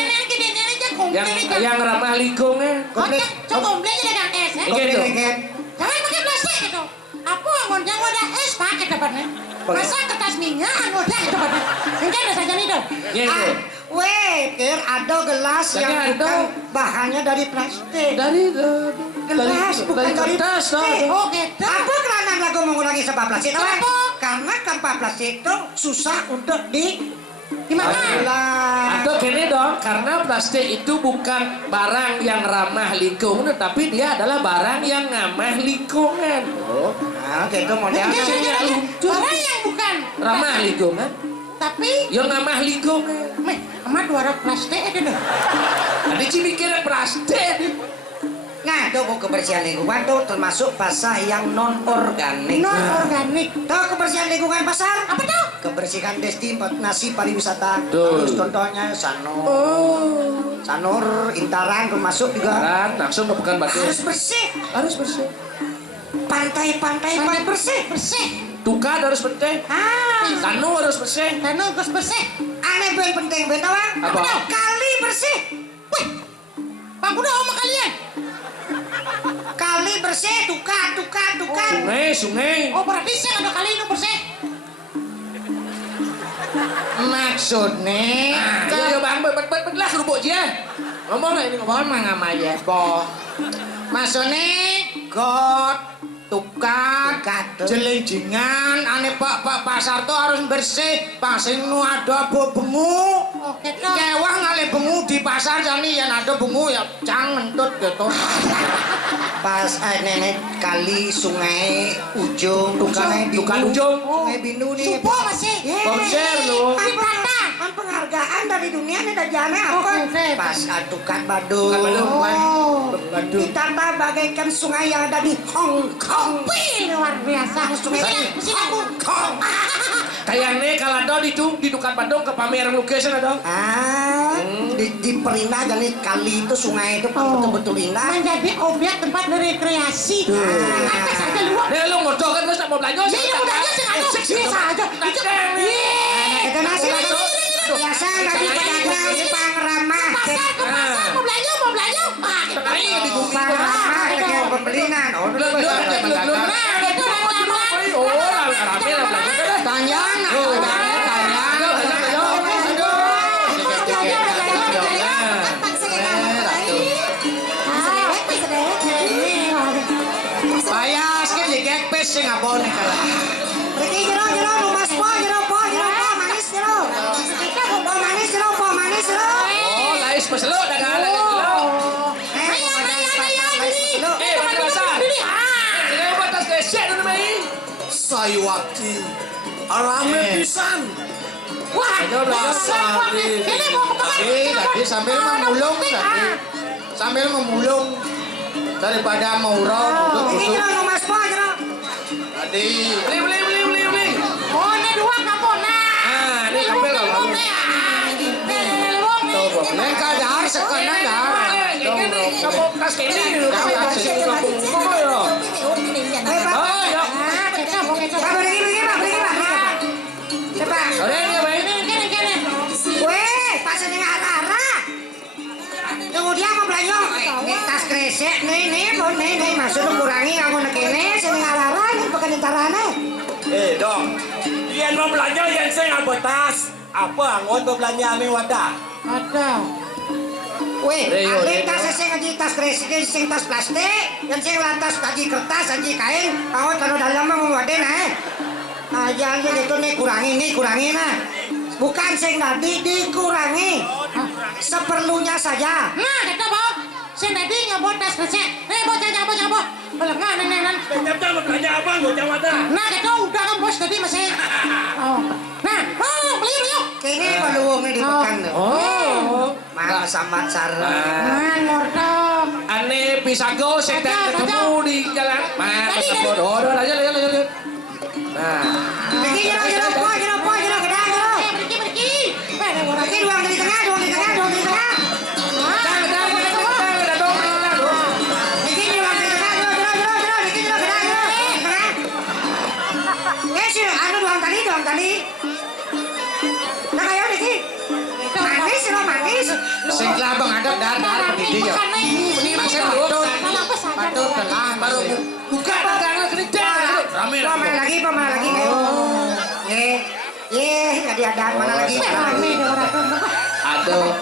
Yang ramah lingkungan. Komplit. Komplain aja dagang es ya. Gitu. Jangan pakai plastik gitu. Apa anggota wadah es pakai dapatnya. Masa kertas minyak anggota dapatnya. Mungkin ada saja nih dong. Gitu. Kir ada gelas Jadi yang ada. bukan bahannya dari plastik. Dari Gelas bukan dari kertas plastik. Oh gitu. Apa kelana lagu mengurangi sampah plastik? Kenapa? Karena sampah plastik itu susah untuk Gimana? Atau gini dong, karena plastik itu bukan barang yang ramah lingkungan, tapi dia adalah barang yang ramah lingkungan. Nah, gitu modelnya. Orang yang bukan Ramah lingkungan, tapi yang ramah lingkungan. sama 200 plastik aja deh. Tadi sih mikirnya plastik. Nah, itu kebersihan lingkungan tuh termasuk pasar yang non organik. Non organik. Tahu kebersihan lingkungan pasar? Apa tuh? Kebersihan destinasi pariwisata. Betul. Terus contohnya Sanur, Intaran termasuk juga. Sekarang langsung ke Pekanbaru. Harus bersih. Harus bersih. Pantai-pantai bersih. Bersih. Tukan harus bersih. Kanu harus bersih. Kanu harus bersih. Aneh ben penting ben tawang. Apa? Kali bersih. Wih, Bang udah sama kalian. Kali bersih, tukan. Sungai. Oh berarti sih ada kali ini bersih. Maksudnya Ayo bang, belah kerupuk dia. Ngomong lah ini ngomong. mangamaya po. Maksudnya got tukar jelinjingan ane pak pasar tuh harus bersih pasing nu ada bengu Oh gitu. kewah ngale bengu di pasar jani yang ada bengu ya cang mentut gitu Pas nenek kali sungai ujung, Tukan ujung. Sungai Bindu nih. Supo masih. Konser lu. Di Prata. penghargaan dari dunia ini dah jana apa? Pas atukan Badung. Ditata bagaikan sungai yang ada di Hong Kong. Luar biasa. Sungai Hong Kong. Kayaknya kalau di Dukan Bandung ke pameran lukisan ada. Di Perina jadi kali itu sungai itu betul-betul indah. Menjadi objek tempat rekreasi. Apa saja luar. Lu ngodoh kan terus mau belanja. Iya, mau belanja sih aduh. Bisa aja. Itu nasi biasa tadi pedagang Jepang ramah. Pasar mau belanja. Sekali di Jepang ramah kayak pembelian. Oh, rame lah belanja. Tanya. Payas kan jegek pes sing ngapone kala. Riki jero mas po manis jero. Po manis jero. Oh, lais peselo dagangan lagi lo. Pakai basah. Ini batas gesek dulu mai. Sayuwaki. Rame pisan. Wah, ini mau Tadi sambil memulung tadi. Sambil memulung daripada maurau Riki jero mas po jero. tadi. Beli. Oh, ini dua kapona. Ini kapel lah. Neng kadar sekolah dah. Kamu kas kene di kampung. Kok yo? Oh, yo. Cepat. Ore ini apa ini? Weh, pas ini arah. Kemudian mau belanja. Ini tas kresek nih, masuk kurangi kamu nak ini sini arah nih bukan intarane. Dong, yang mau belanja yang saya nggak tas. Apa angon mau belanja ame wadah? Ada. Weh, ada tas saya ngaji tas kresek, sing tas plastik, yang sing lantas ngaji kertas, ngaji kain. Kamu kalau dalam mau waden aja itu nih kurangi nah. Bukan sing tadi dikurangi. Seperlunya saja. Nah, kita bawa. Si tadi nyabot tas kresek. Bocah nyabot. Belengan nenek. Ternyata mau belanja apa bocah wadah? Nah, kita udah kan bos tadi masih. Nah, beli yuk. Kini baluungnya dipekan. Mana sama cara. Nah, ngordok. Ane pisago sedang ketemu di jalan. Mana ketemu? Udah aja. Nah, Pergi jero gedang. Pergi. Pergi doang di tengah. Pergi doang di tengah. Pergi jero gedang. Sih, anu doang tadi. Nah kayak Diki. Manis. Sing labang ada dar begini ya. Masih patut telah baru buka dagangan kerja. Rame Pemain lagi. Jadi ada mana lagi?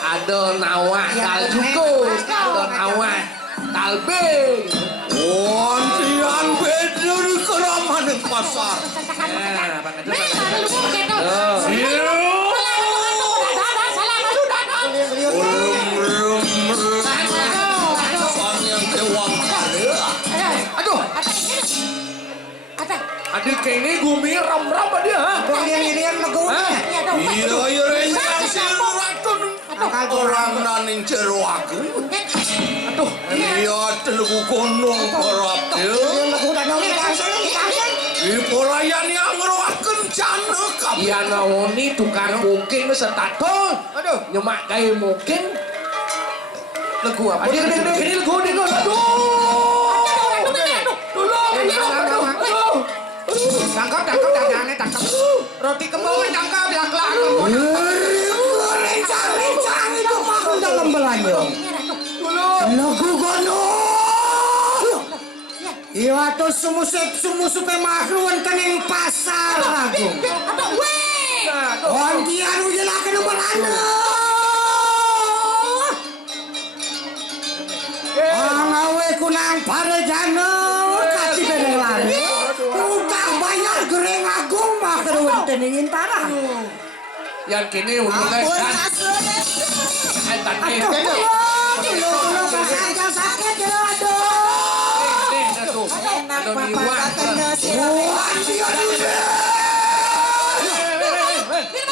Ado nawa kaljukus, ado nawa kalbe. Wantian beda di keraman di pasar. Nah, pakai itu. Belum yang kewang kali. Aduh, adik ini gumi ram dia. Dia legunya. Iya rencang si racun. Orang naning jero aku. Aduh, Iya telegu gunung korap dia. Legu dan nongki kasih. Di polayan yang ngeruakan jana kamu. iya naoni tukang mungkin beserta tol. Aduh, nyemak kayak mungkin. Legu apa? Dia gede legu. Aduh. Tangkap dagangannya tangkap. Roti kembang tangkap lak-lak. Rencang itu aku dalam belanja. Legu gunung. Iya tuh sumusup makruan kening pasar aku. Ontian udah ke nomor Angawe kunang parejano kasih beneng lari. Utang bayar gereng agung makruan kening intara. Yang kini hubungan kan. Sakit ya aduh. Enak papa kena sih.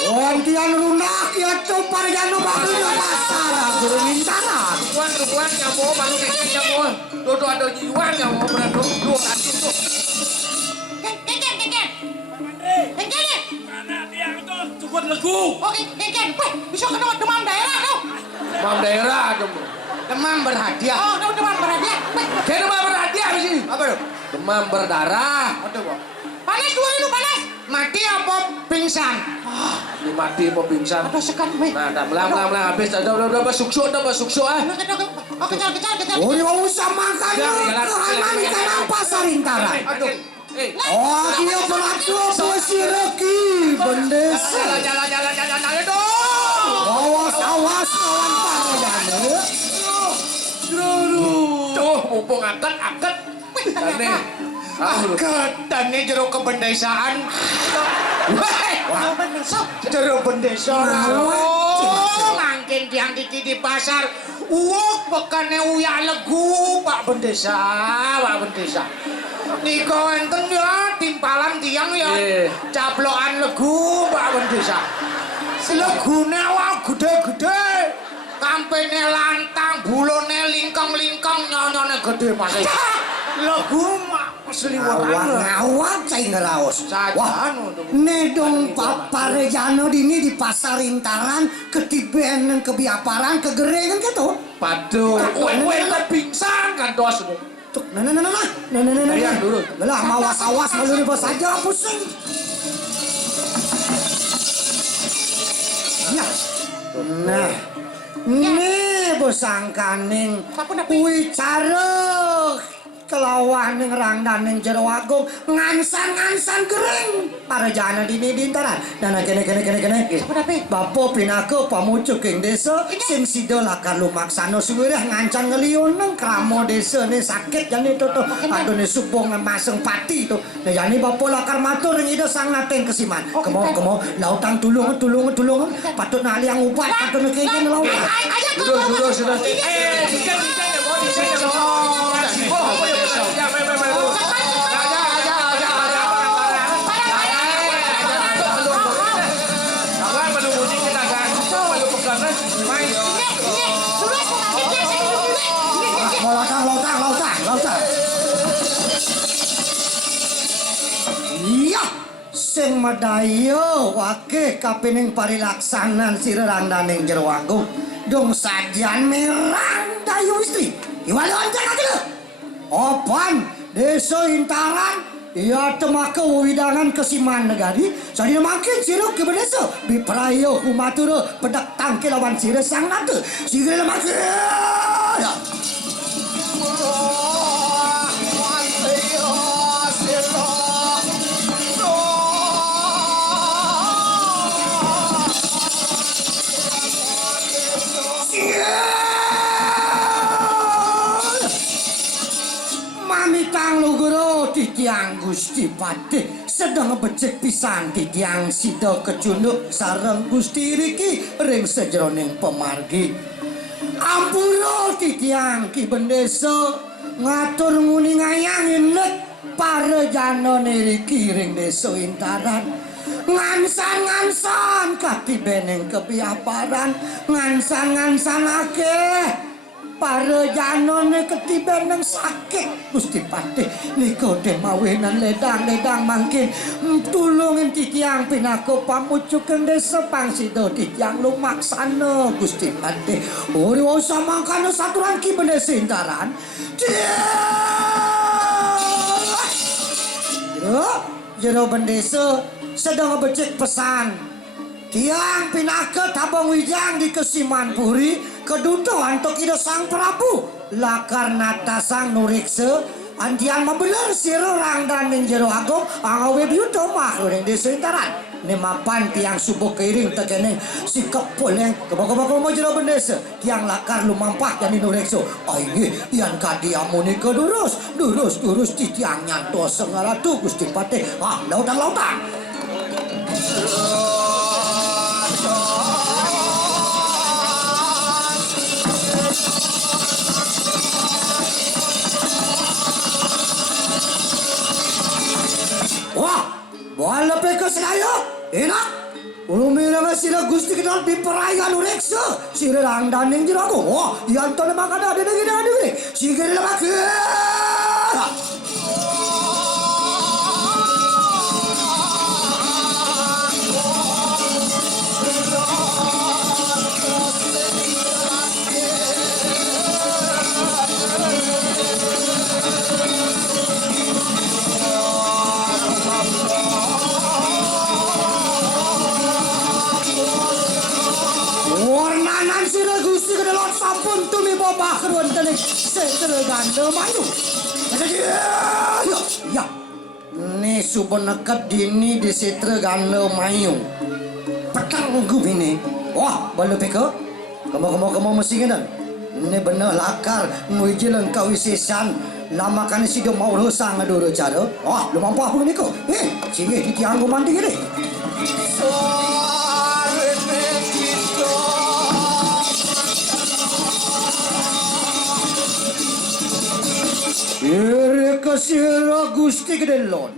Oh Tiang lunak ya topar jano bakunya pasar guru mintaran. Ruan kamu baru kayaknya mau. Dodo ada jiwan kamu berado dua aduh tuh. Kengken. Mana dia itu cukup legu. Oke, Kengken. Weh, bisa kena demam daerah tuh. Mam daerah dong. Demam berhadiah. Oh, demam berhadiah. Weh, Kayak demam berhadiah sih. Apa tuh? Demam berdarah. Aduh, Pak. panas dua ini panas. Mati apa pingsan? Ini mati mau pingsan. Ada sekan, weh. Nah, dah melang habis. Udah basuk-suk ah. Oh, kecil. Oh, dia mau usah makan kehaman ikan pasar intaran. Aduh. Oh, dia beradu besi reki bendesa. Jalan dong. Awas kawan Parejano. Tuh, mumpung angkat. Aneh. Ketane jero kebendesaan. Jero bendesa. Oh, mangkin tiang di pasar. Uwok bekane uya legu Pak Bendesa, Pak Bendesa. Niko enten ya timpalan tiang ya. Caplokan legu Pak Bendesa. Legune awak gede-gede. Kampene lantang, bulone lingkong-lingkong, nyonyone gede Mas. Legu Awak cai ngeraos. Wah, nedong Pak Parejano dini di pasar intaran ketibenan kebiaparan kegerengan gitu. Paduh, kan pingsan kan dos. Tuh, nah. Lah, awas malu di bos aja pusing. Ya. Nah. Ini bosangkaning wicara kelawan ning rangdan ning jero agung ngansan gering Parejana dini dintaran dan kene bapo pinako pamucuk ing desa sing sida lakar lumaksana suwireh ngancan ngeliun nang kramo desa ne sakit jane to adone supong maseng pati to nah jane bapo lakar matur ing ida sang nateng kesiman kemo lautang tulung patut naliang upat patut kene lautang Dulu sudah. Dikan ya mau di sini lautang. Iya, sing medaya wake kapining parilaksanan sirerangdaning jero agung. Dong sajian merang dayu istri. Iwalon jangan dulu. Opan desa intaran. Ia temaka widangan kesiman negari. Jadi makin siruk ke desa. Biprayo kumaturo pedak tangki lawan sirah sang nate. Sirah makin. Mamitang luguro titiang Gusti Patih sedang becik pisan titiang sida kecunduk sareng Gusti Riki ring sejroning pemargi. Ampura titiang Ki Bendesa ngatur nguni ngayang inek Parejana niriki ring desa intaran. Ngansan katibeneng kebiaparan ngansan akeh Parejana ne ketibeneng sakit Gusti Patih niko demawinan ledang mangkin tulungin titiang pinako pamucuken desa pangsida titiang lumaksana Gusti Patih ori usah mangkana saturan Ki Bendesa intaran jero Bendesa sedang becik pesan tiang pinaka tabang wijang di Kesiman Puri keduto antok ida sang Prabu lakar nata sang nurikse andian mabeler siro rangdan ning jero agung angawe biuto mah ning desa intaran nemapan tiang subuh keiring tekeneng sikap poleng kebak-kebak mau jero Bendesa tiang lakar lumampah jadi nurikse aini tiang kadiamu ni durus titiang nyantos sengalatu Gusti Patih lautang Wah, bola peko selayo, enak. Umirang sila gusti kenal piperayan ureksa. Sila rang daning jirago. Oh, yang tole makada ada gini. Sige nila makin. Warnanan sila gusti kenal sampun tumi bawa keruan tadi. Setelah ganda mayu. Ya. Ni subenekat dini di setra ganda mayu. Petang gue ini. Wah, balu peka. Kamu mesti kan? Ini benar lakar nguijilan kau isisan. Lama kan si dia mau rusang ada cara. Wah, lu mampu apa ni kau? Sige di tiang gue mandi ni. Iri kesira gusti kedelon.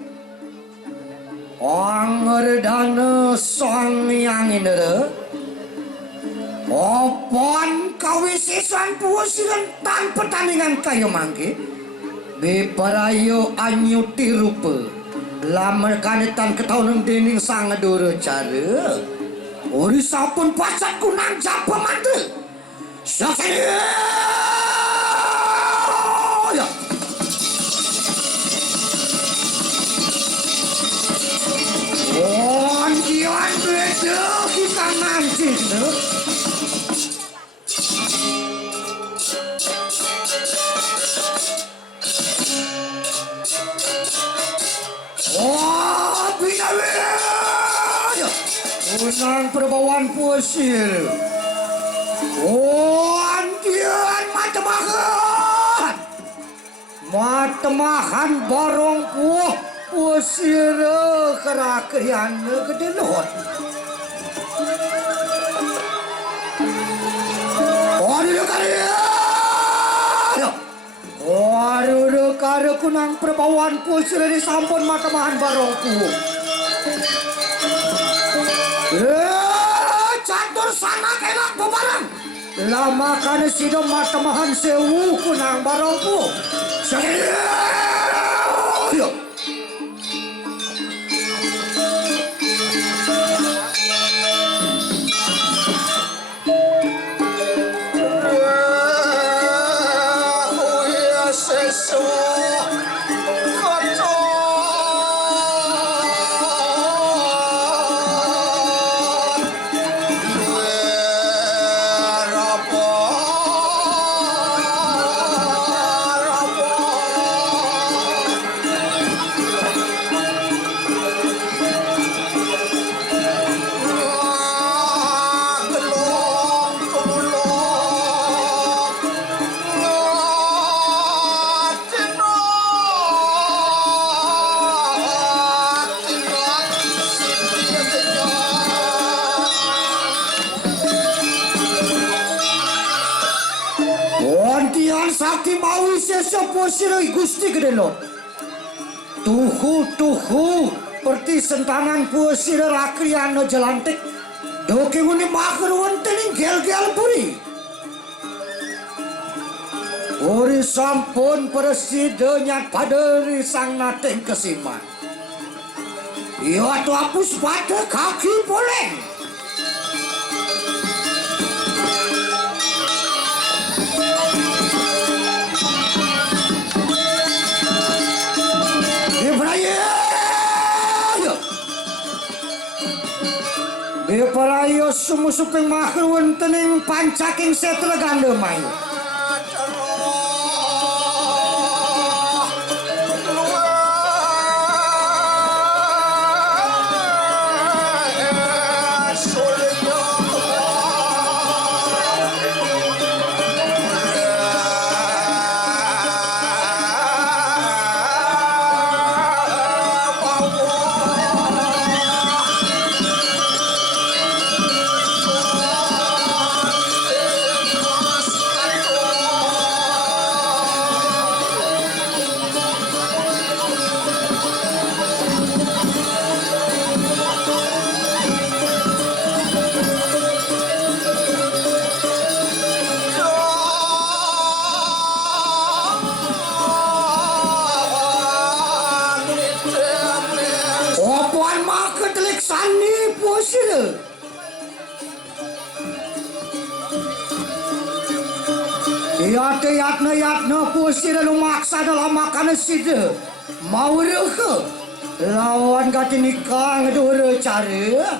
Angger dana sang yang inere. Opon kawisisan puusiran tanpa tandingan kayu mangke. Beparayo anyuti rupa. Lamar kanetan ketahunan dening sang adoro cara. Ori sapun pasat kunang japa mantra. Syaksannya. Dian beda kita nanti tu. Oh, bina. Unang perbawaan pusir. Oh, andian matemahan. Matemahan barong puh. Pusir kerakrian kedelon. Waduh kare kunang perbawaan pusir di sampun matemahan barongku. Catur sana enak bebarang. Lama kan sidom matemahan sewu kunang barongku. Sakti bawi sesa posiroi gusti kedelon. Tuhu perti sentangan posir rakriano jelantik. Doke muni makar wontening gel-gel puri. Ori sampun presidennya paderi sang nateng kesiman. Ia tu apus pada kaki boleh. Beparayo sumusuping makruan tening pancaking setra ganda mayu. sani pusir. Yatna pusir lumaksa dalam makan sida. Mau ke lawan kati nikah ngedura cara.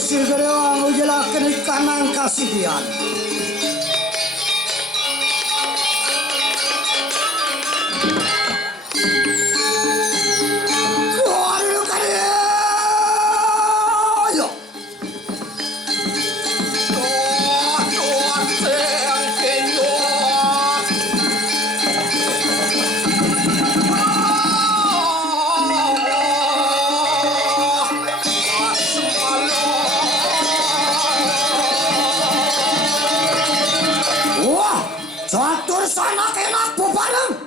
Segera menjelaskan ikan kasih dia. Catur sana kenak bebareng.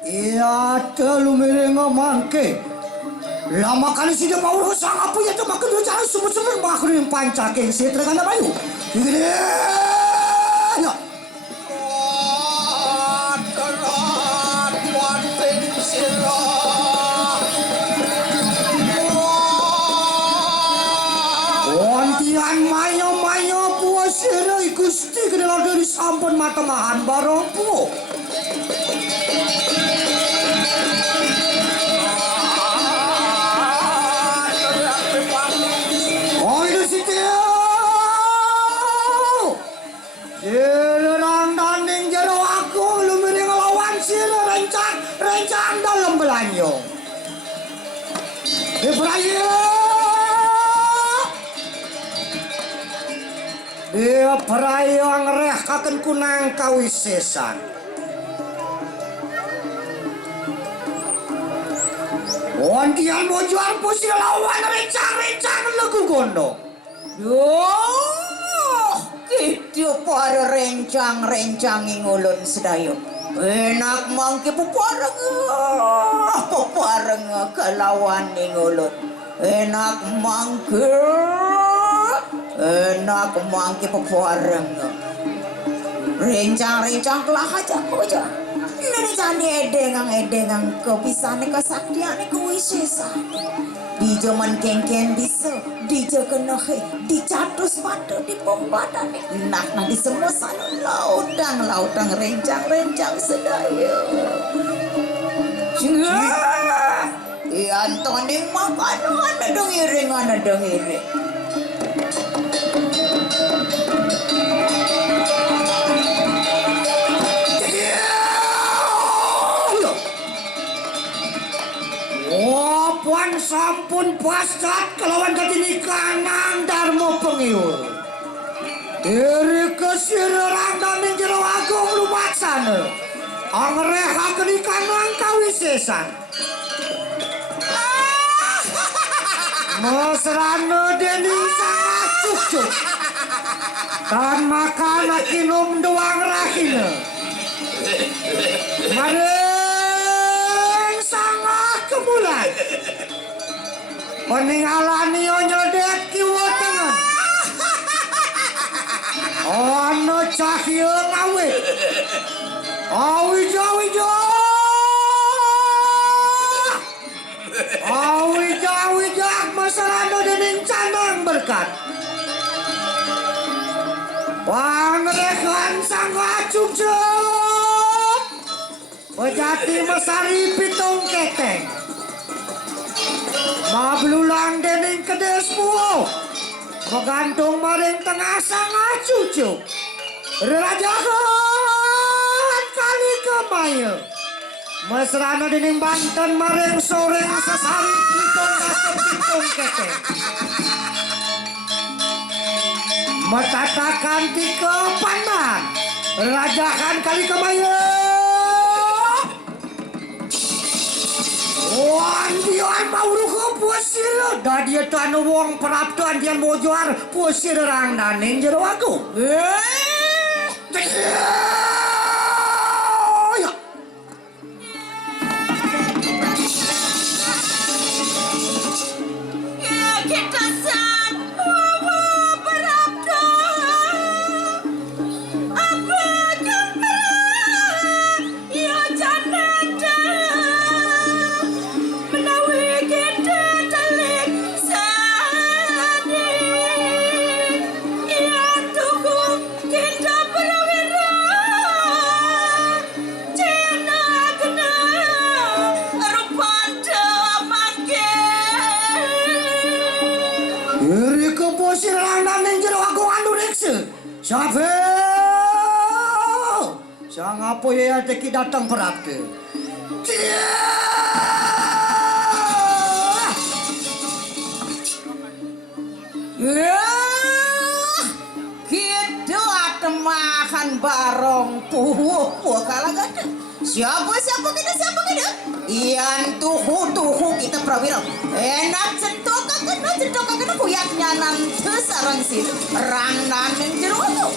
Iya telu mirenga mangke. Lama kali sudah mau sang apa ya coba kedua cara sumber-sumber makhluk pancaking setra kana bayu. Gede. Ya. Terat wating sira. Wantian mayo-mayo puasira Gusti kedalam dari sampun matemahan barongku. Oh itu situ. Jerang daning jero aku lumiri ngelawan sira rencang dalam belanyo. Ibrahim. Dia perayaan reh kaken kunang kawisesan. Wantian bojoan pusir lawan rencang legu gondo. Yoh, gitu para rencang ngulun sedayo. Enak mangke pepareng kelawan ngulun. Enak mangke pepareng. Rencang kelah aja aja. Nene jani edengang kepisane kesaktiane kuwisesan. Di zaman kengken bisa, di jekenahe, di catus mata, di pembatane. Nah di semua sana lautang rencang sedaya. Ian toning makan ana dong iring. Puan sampun pasat kelawan katinikan darmo pengiur. Diri kesirerang daning jero agung lumaksana. Angreha kenikan kawisesan. Mesrana deni sangat cucuk. Dan makan kinum doang rahina. Maring sangat kemulan. Peninggalani nyedet kiwa tengen. Ono cahya ngawe. Awijo. Masalahno dening canang berkat. Pangrekan sang cucuk. Pejati mesari pitung keteng. Mablulang dening kedes puo. Menggantung maring tengah sang cucuk. Rajahan kali kemaya. Mesrana dening Banten maring soreng sesari pitung keteng. Metatakan tiga pandan. Rajakan kali kemaya. Tuan mau ruko puasir. Dah dia tuan wong peraptuan dia mojoar puasir rang naning jero aku. Kita sang berabda apa kemana ya janada menawi kita telik sadi ya tuku kita berawira cina kena rupanda mangke. Iri keposir landan yang jero aku anu rekse. Sabe. Sang apa ya teki datang perapte. Gitu atemahan barong puh kalagan. Siapa kita? Iyan tuhu kita prawira. Enak centoka kena kuyak nyanam sarang sih. Rang naneng jero tu.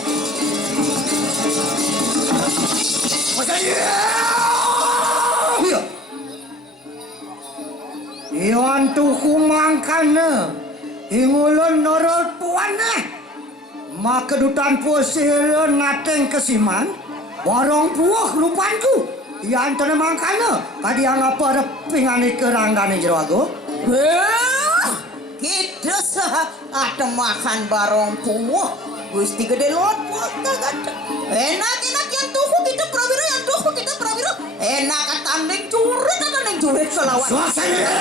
Iwan tuku mangkana. Ingulun norot puane. Maka dutan posir nateng kesiman. Barong puah lupanku. Iyan tane mangkana. Kadi ang apa ada pingani keranggan jero aku. Kita sah atemahan barong puh. Gusti gede lot kagak. Enak yang tuhu kita prawira. Enak tanding curit selawan. Suasana.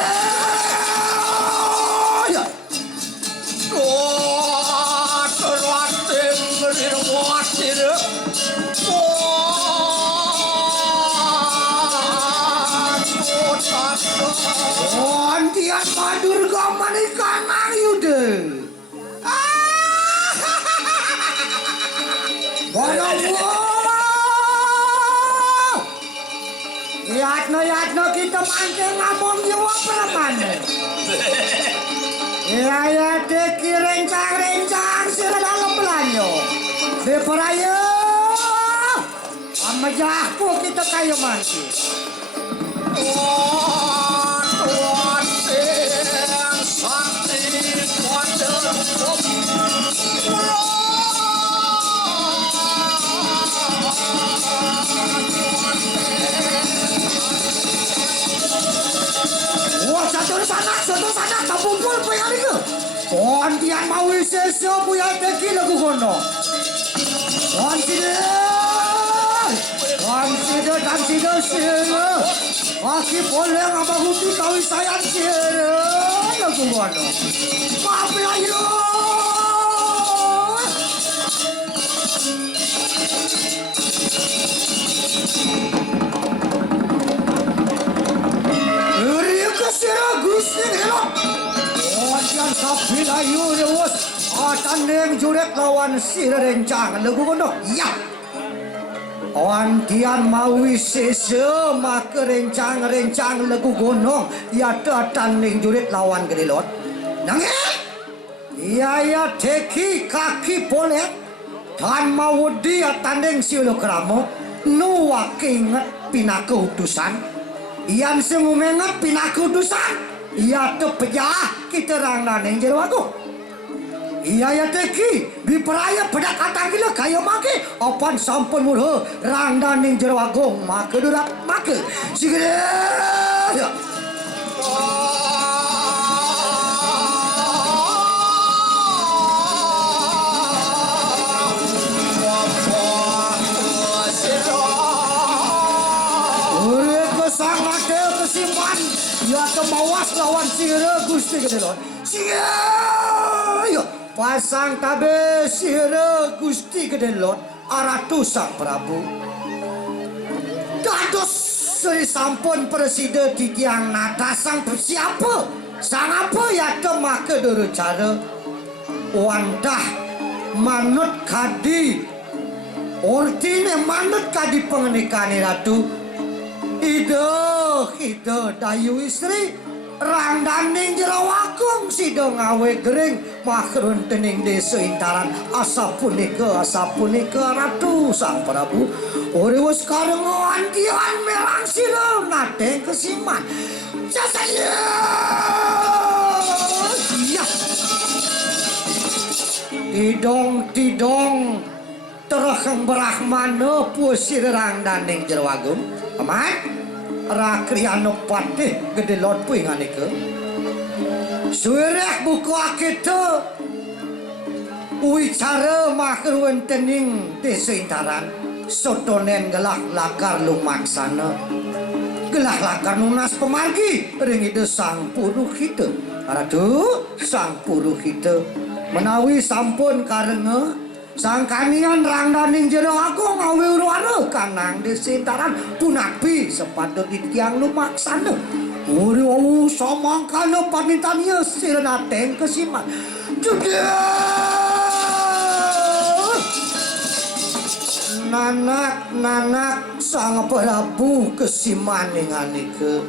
Antian madur gamani kanang yude. Barang Yatno kita mangke ngabom jiwa peramane. Ya teki rencang sira dalam belanyo. Deparaya. Amajahku kita kayo mangke. Satu sana tabumpul puyang itu. Pontian mau sesio puyang teki lagu kono. Consider sila. Aki boleh ngapa huti kawi sayang sila lagu kono. Maaf ayo. Wajan sapila yure was atandeng juret lawan sira rencang lagu kono. Ya. Antian mawi sese maka rencang lagu kono ya atandeng juret lawan gede lot. Nange. Ya teki kaki polet tan mawudi atandeng silo kramo nuwa keinget pinaku utusan. Iyan semumengat pinaku utusan. Iya tu pejah kita rang naneng jero aku. Iya ya teki diperaya pedak kata gila kaya make opan sampun murah rang naneng jero aku make durak make sigede. Ya kemawas lawan sira Gusti gede lon. Yo pasang tabe sira Gusti gede lon aratu Sang Prabu. Dados seri sampun presiden titiang nata sang siapa? Sang apa ya kemake duru cara wandah manut kadi ortine manut kadi pengenikani ratu. Ida dayu istri rangdaning jero wakung sida ngawe gering makrun tening desa Intaran asapunika Ratu Sang Prabu ora wis karengan kian merang sira nate kesiman sasaya ya tidong terang brahmana pusir rangdaning jero wagung amat Rakriyana patih gede lot puingane ke suwereh buku akita wicara makruwen tening desa Intaran sotonen gelah lakar lumaksana gelah lakar nunas pemargi ring ide Sang Puruhita Ratu Sang Puruhita menawi sampun karena sang kanian rangdaning jero agung ngawe urwana kanang desa Intaran punapi sepatut ditiang lumaksana uri wau samangkana panitania sirna teng kesiman juga nanak Sang Prabu kesimaninganike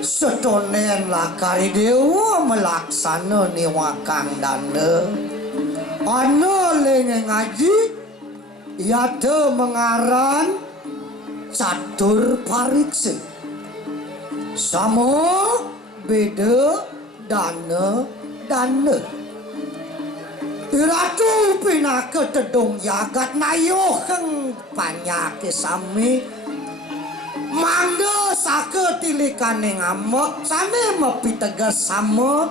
setonen lakari dewa melaksana niwakang danda ana lenge ngaji yate mengaran catur pariksa sama beda dana Ratu pinaka tedung jagat nayo keng panyake sami mangga sake tilikane ngamuk sane mepi tegas sama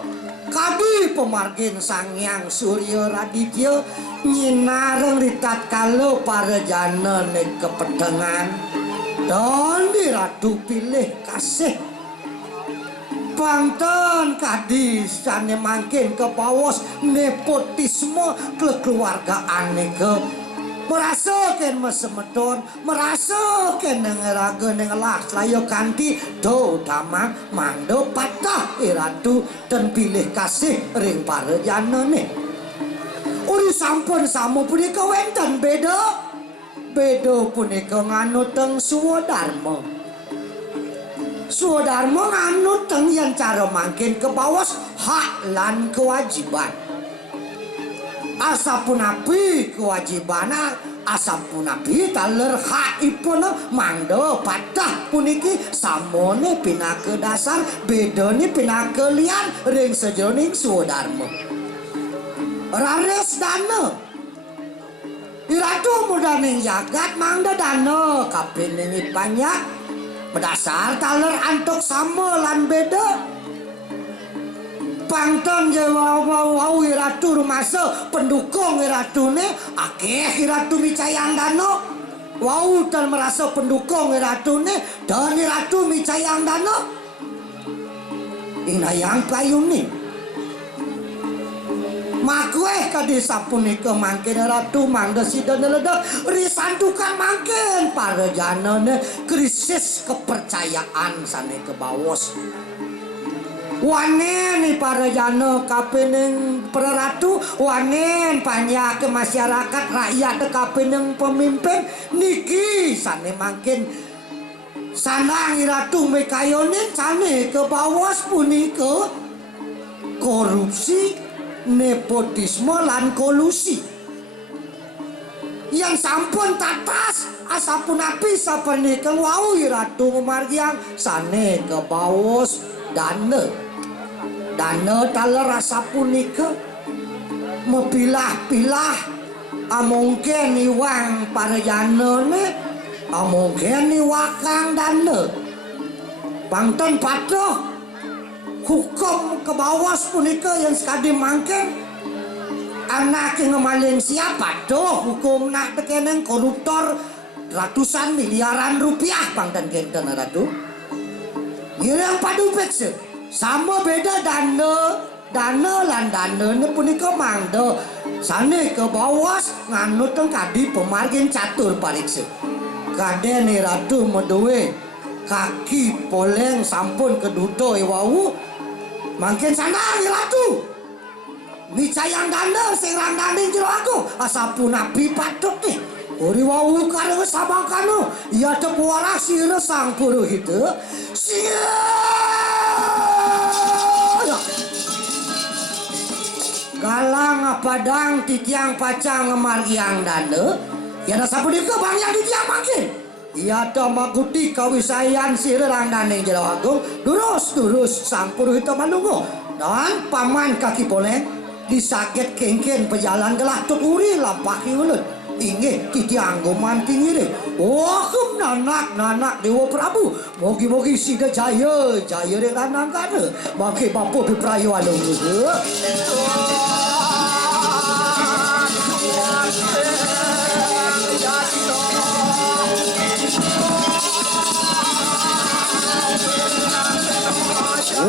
kadi pemargin Sang Hyang Surya Raditya nyinareng ritat kala para jana ne kepedengan dan di ratu pilih kasih pangton kadi sane mangkin ke pawos nepotisme kekeluargaan ke merasa ken mesemedon merasa ken ngeraga ngelah layo kanti do damang mando patah iratu dan pilih kasih ring para janane uri sampun sama punika wenten beda punika nganut teng Swadharma nganut teng yang cara mangkin ke bawos hak lan kewajiban asapunapi kewajibana asapunapi taler haipun mangdo patah puniki samone pinake dasar bedane pinake lian ring sejeroning Swadharma rares dana iratu mudaning jagat mangda dana kapiningi banyak berdasar taler antuk sama lan beda pangton je wau iratu rumasa pendukung iratune akeh iratu micayang dano wau tan merasa pendukung iratune dan iratu micayang dano inayang payuni makweh kadi sapunika mangkin ratu mangga sida neledek risantukan mangkin para janane krisis kepercayaan sane kebawos wanen para jana kapening peratu wanen banyak ke masyarakat rakyat kapening pemimpin niki sane mangkin sanang iratu mekayonin sane ke bawas punika korupsi nepotisme lan kolusi yang sampun tatas asapunapi sapunika wau iratu margiang sane ke bawas dana taler rasa punika mepilah-pilah amungkin iwang para janane amungkin iwakang dana pangton patuh hukum ke bawas punika yang sekali mangkin anak yang ngemaling siapa tuh hukum nak tekeneng koruptor ratusan miliaran rupiah pangton genten ratu ngiring padu pekse sama beda dana lan dana punika mangda sane ke bawas nganut teng kadi pemargin catur pariksa kadene ratu meduwe kaki poleng sampun keduto wau mangkin sanang ratu micayang dana sing rangdaning jero aku asapunapi patut nih uri wau karo sabangkano iya tepuara sira Sang Puruhita sia galang padang titiang pacang margiang dane yana sapudika bang yang titiang makin iya ta maguti kawisayan sirerang dane jero agung durus sampur hita malungo dan paman kaki boleh disaget kengken pejalan gelah tuturi lampaki ulut inge titiang goman tingire kum nanak Dewa Prabu mogi-mogi sida jaya rek lanang kana mangke bapo biprayo alung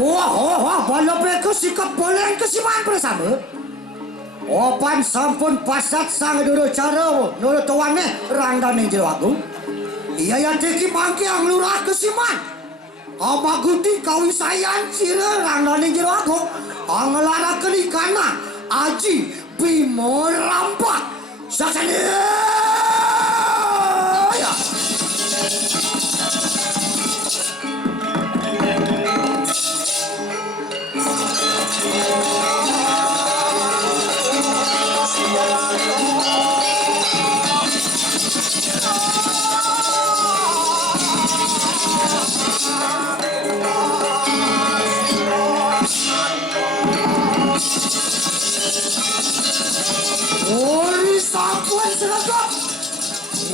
Wah, balapre ko sikap boleh kesiman bersama. Opan sampun pasat sang dulu cara nurut tuannya rangdane jero aku. Iya yang teki mangke ang lurah kesiman. Amaguti kawisayan sira rangdane jero aku. Ang lara kelikana aji bimo rampak. Saksane. Ya.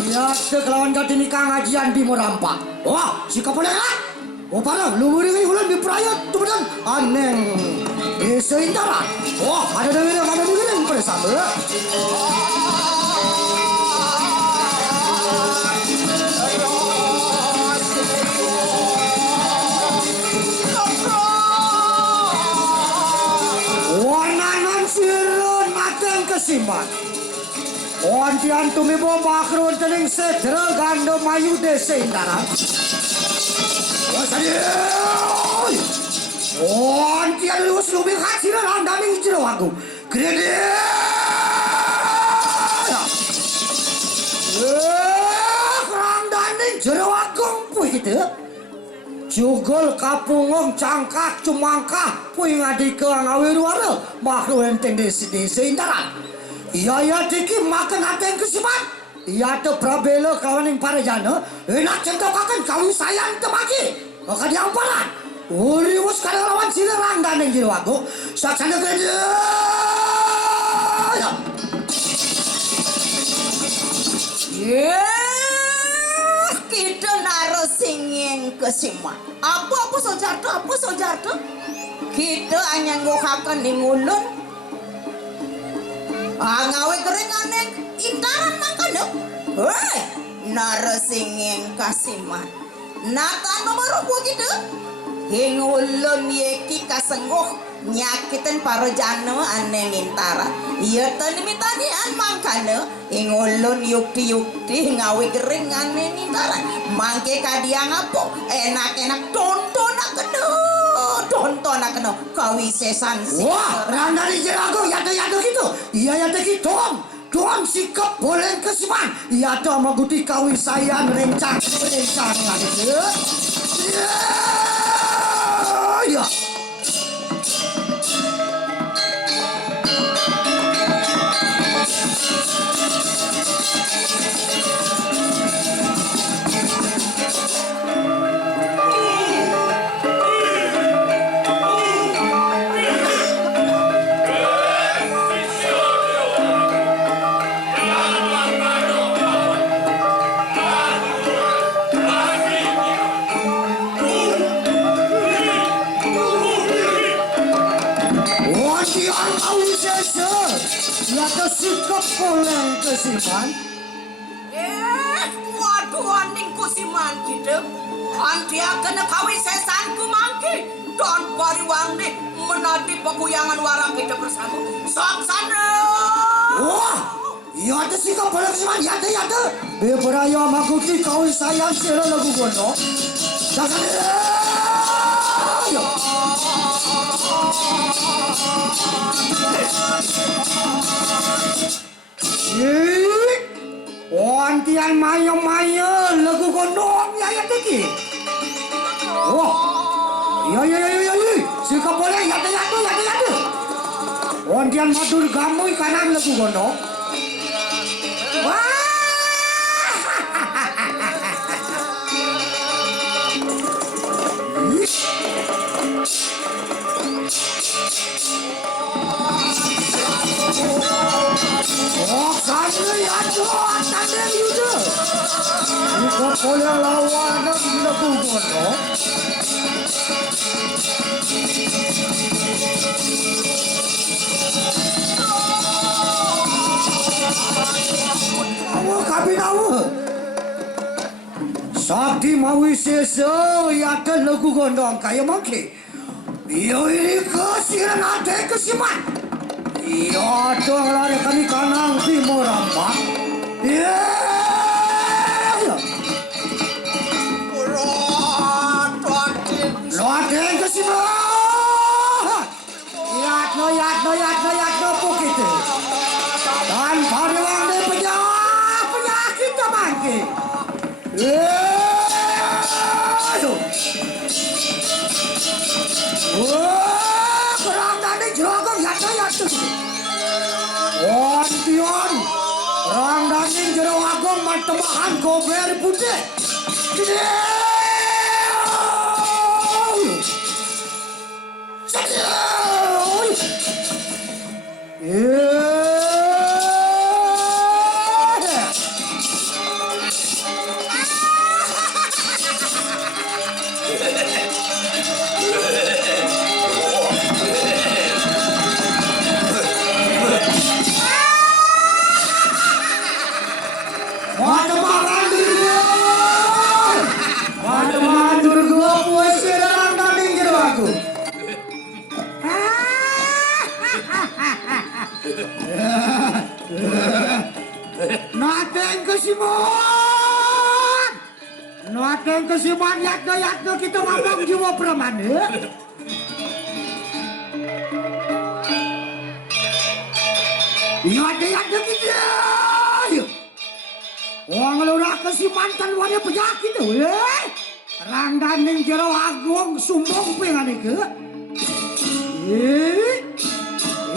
Ya, kelawan gati nikah ngajian bimo rampak. Wah, sikap boleh kan? Oh, parah, lu muringi ulan diperayat, tuh bener. Aneng, desa intara. Wah, ada dengerin pada sama. Wananan sirun mateng kesiman. Ontian tumibo makrun tening sedra gando mayu desa intara. Ontian lulus lubi hasilnya randaming jero aku. Gede. Randaming jero aku puy gitu. Jugol kapungong cangkak cumangkah puy ngadi ke ngawi ruara makrun teng desa intara. Iya diki makan hati yang kesiman. Iya tu prabelo kawan yang para jana. Enak centok akan kawin sayang temaki. Maka diamparan. Urius kada lawan silerang dan yang jiru aku. Saksana gede. Kita naruh singing kesiman. Apa sojarto? Kita hanya ngokakan di ngulun. Ngawe kering aneng intaran mangkano. Hei, narasinging kasiman. Nata nomor po gitu. Hingulon yeki kasenggoh nyakitin para jano aneng intaran. Iya tanimitanian mangkano. Hingulon yukti ngawe kering aneng intaran. Mangke kadiang apa? Enak-enak tonton akeno kawisesan sih. Wah, randani jerago yado gitu. Iya yado gitu. Tuang sikap boleh kesiman. Iya tuh maguti kawisayan rencang gitu. Iya. Yado sikap boleh kesiman. Waduh aning kusiman gitu. Anti akan kawin sesanku mangki. Don pariwang nih menadi peguyangan warang kita bersama. Saksana. Wah, yado sikap boleh kesiman. Yado. Beberaya maguti kawin sayang sila lagu gono. Saksana. Ontian mayo lagu gondong ya teki. Wah. Ya. Sikap boleh ya. Ondian madur gamu kanan lagu gono. Wah. Oh, sana ya tuh, sana yuda. Iko pola lawan lagu gono. Awo kabinawo. Sakti mawi seso ya ta lagu gondong kaya mangke. Iyo ini kesiran ate kesiman. Iyo to lari kami kanang timur apa. Iya. Loate kesiman. Yatno pukite. Dan pariwang de penyakit mangke. Wah, perang tadi jogong yatno. Ontion, perang tadi jero agong matemahan gober putih. Noateng kesiman yatno kita ngomong jiwa preman ya. Yatno kita. Wong lurah kesiman tan wae penyakit ya. Rangdaning jero agung sumbong pengan iki.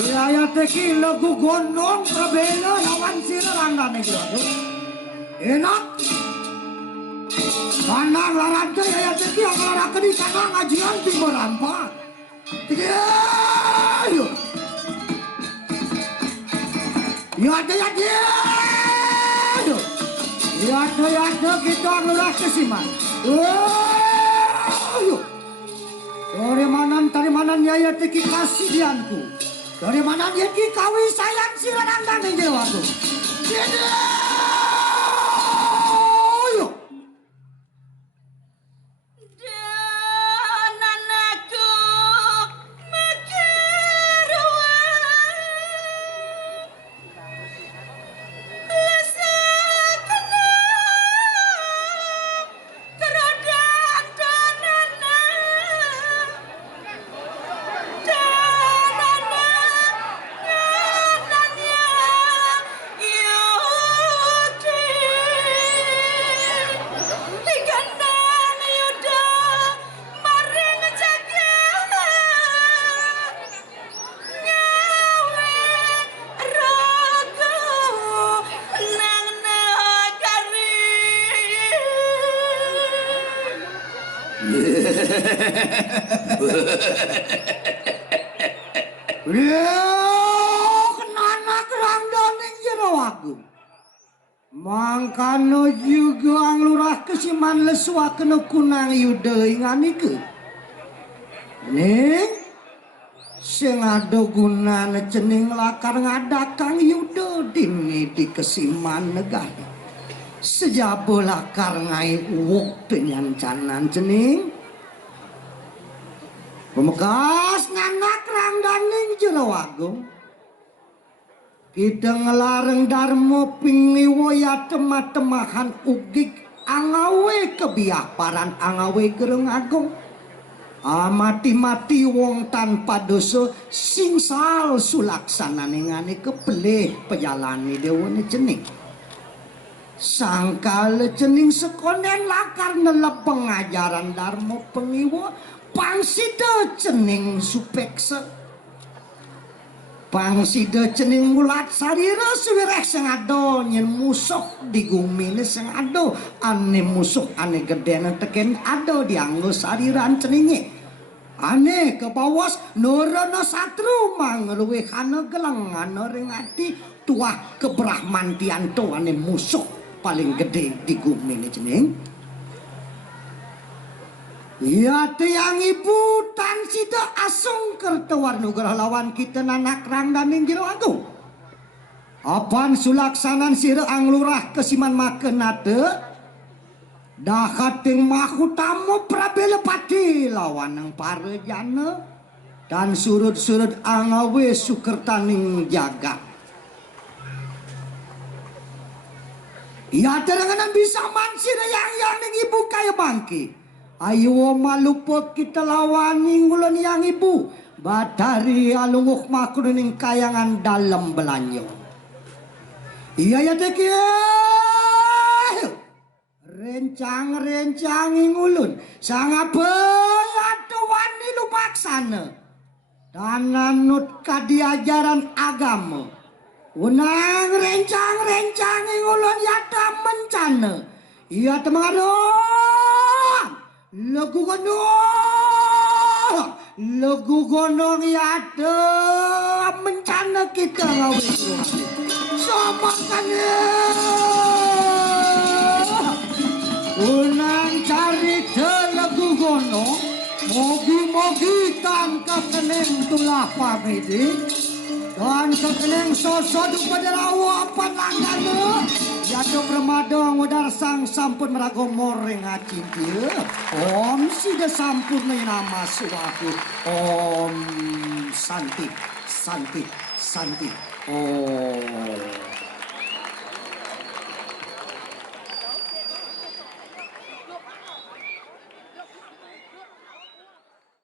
Iya teki lagu gondong prabela lawan sira rangdaning jero. Enak. Kanang larante ya teki ang larake di kanang ajian timur rampa. Ayo. Ya kita lurah kesiman. Ayo. Dari mana ya teki kasihanku. Dari mana ya ki kawi sayang sira rangdaning jero aku. Kenana kerangdaning jero aku. Mangkano juga ang lurah kesiman lesua kena kunang yuda ingan iku. Ning sing ado gunane cening lakar ngadakang yuda dini di kesiman negari. Sejabo lakar ngai uwok penyancanan cening. Pemekas nganak rangdaning jero agung. Kita ngelareng darmo pingiwo ya temah-temahan ugik angawe kebiaparan angawe gereng agung. Mati-mati wong tanpa dosa singsal sulaksanane ngane kepelih pejalani dewane cening. Sangkal cening sekonen lakar nelep pengajaran darmo pengiwo pangsida cening supeksa. Pangsida cening mulat sarira suwireh sing ado nyen musuh digumine sing ado ane musuh ane gedene teken ado dianggo sariran ceninge ane kebawas nurono satru mangruwe kana gelangana ring ati tuah kebrahmantianto ane musuh paling gede digumine cening. Ya tiang ibu tan sida asung kertewar nugrah lawan kita nanak rangdaning jero agung. Apan sulaksanan sira anglurah kesiman maken nate. Dahating mahutamu prabela pati lawan nang parejana dan surut-surut angawe sukertaning jaga. Ya teranganan bisa mansira yang ning ibu kaya bangki. Ayo malupo kita lawani ngulon yang ibu batari alunguk makruning kayangan dalam belanyo. Iya ya teki rencang ngulun sang apa ya wani lupaksana dan anut kadiajaran agama. Unang rencang ngulun ya mencana. Iya temangadon. Lagu gonong yada mencana kita ngawin sama kan unang cari lagu gonong mogi tangka keneng tulah pamedi dan kekeneng sosok pada rawa panangan jatuh bermadong udar sang sampun merago moreng hati dia om sida sampun nama suatu om santi om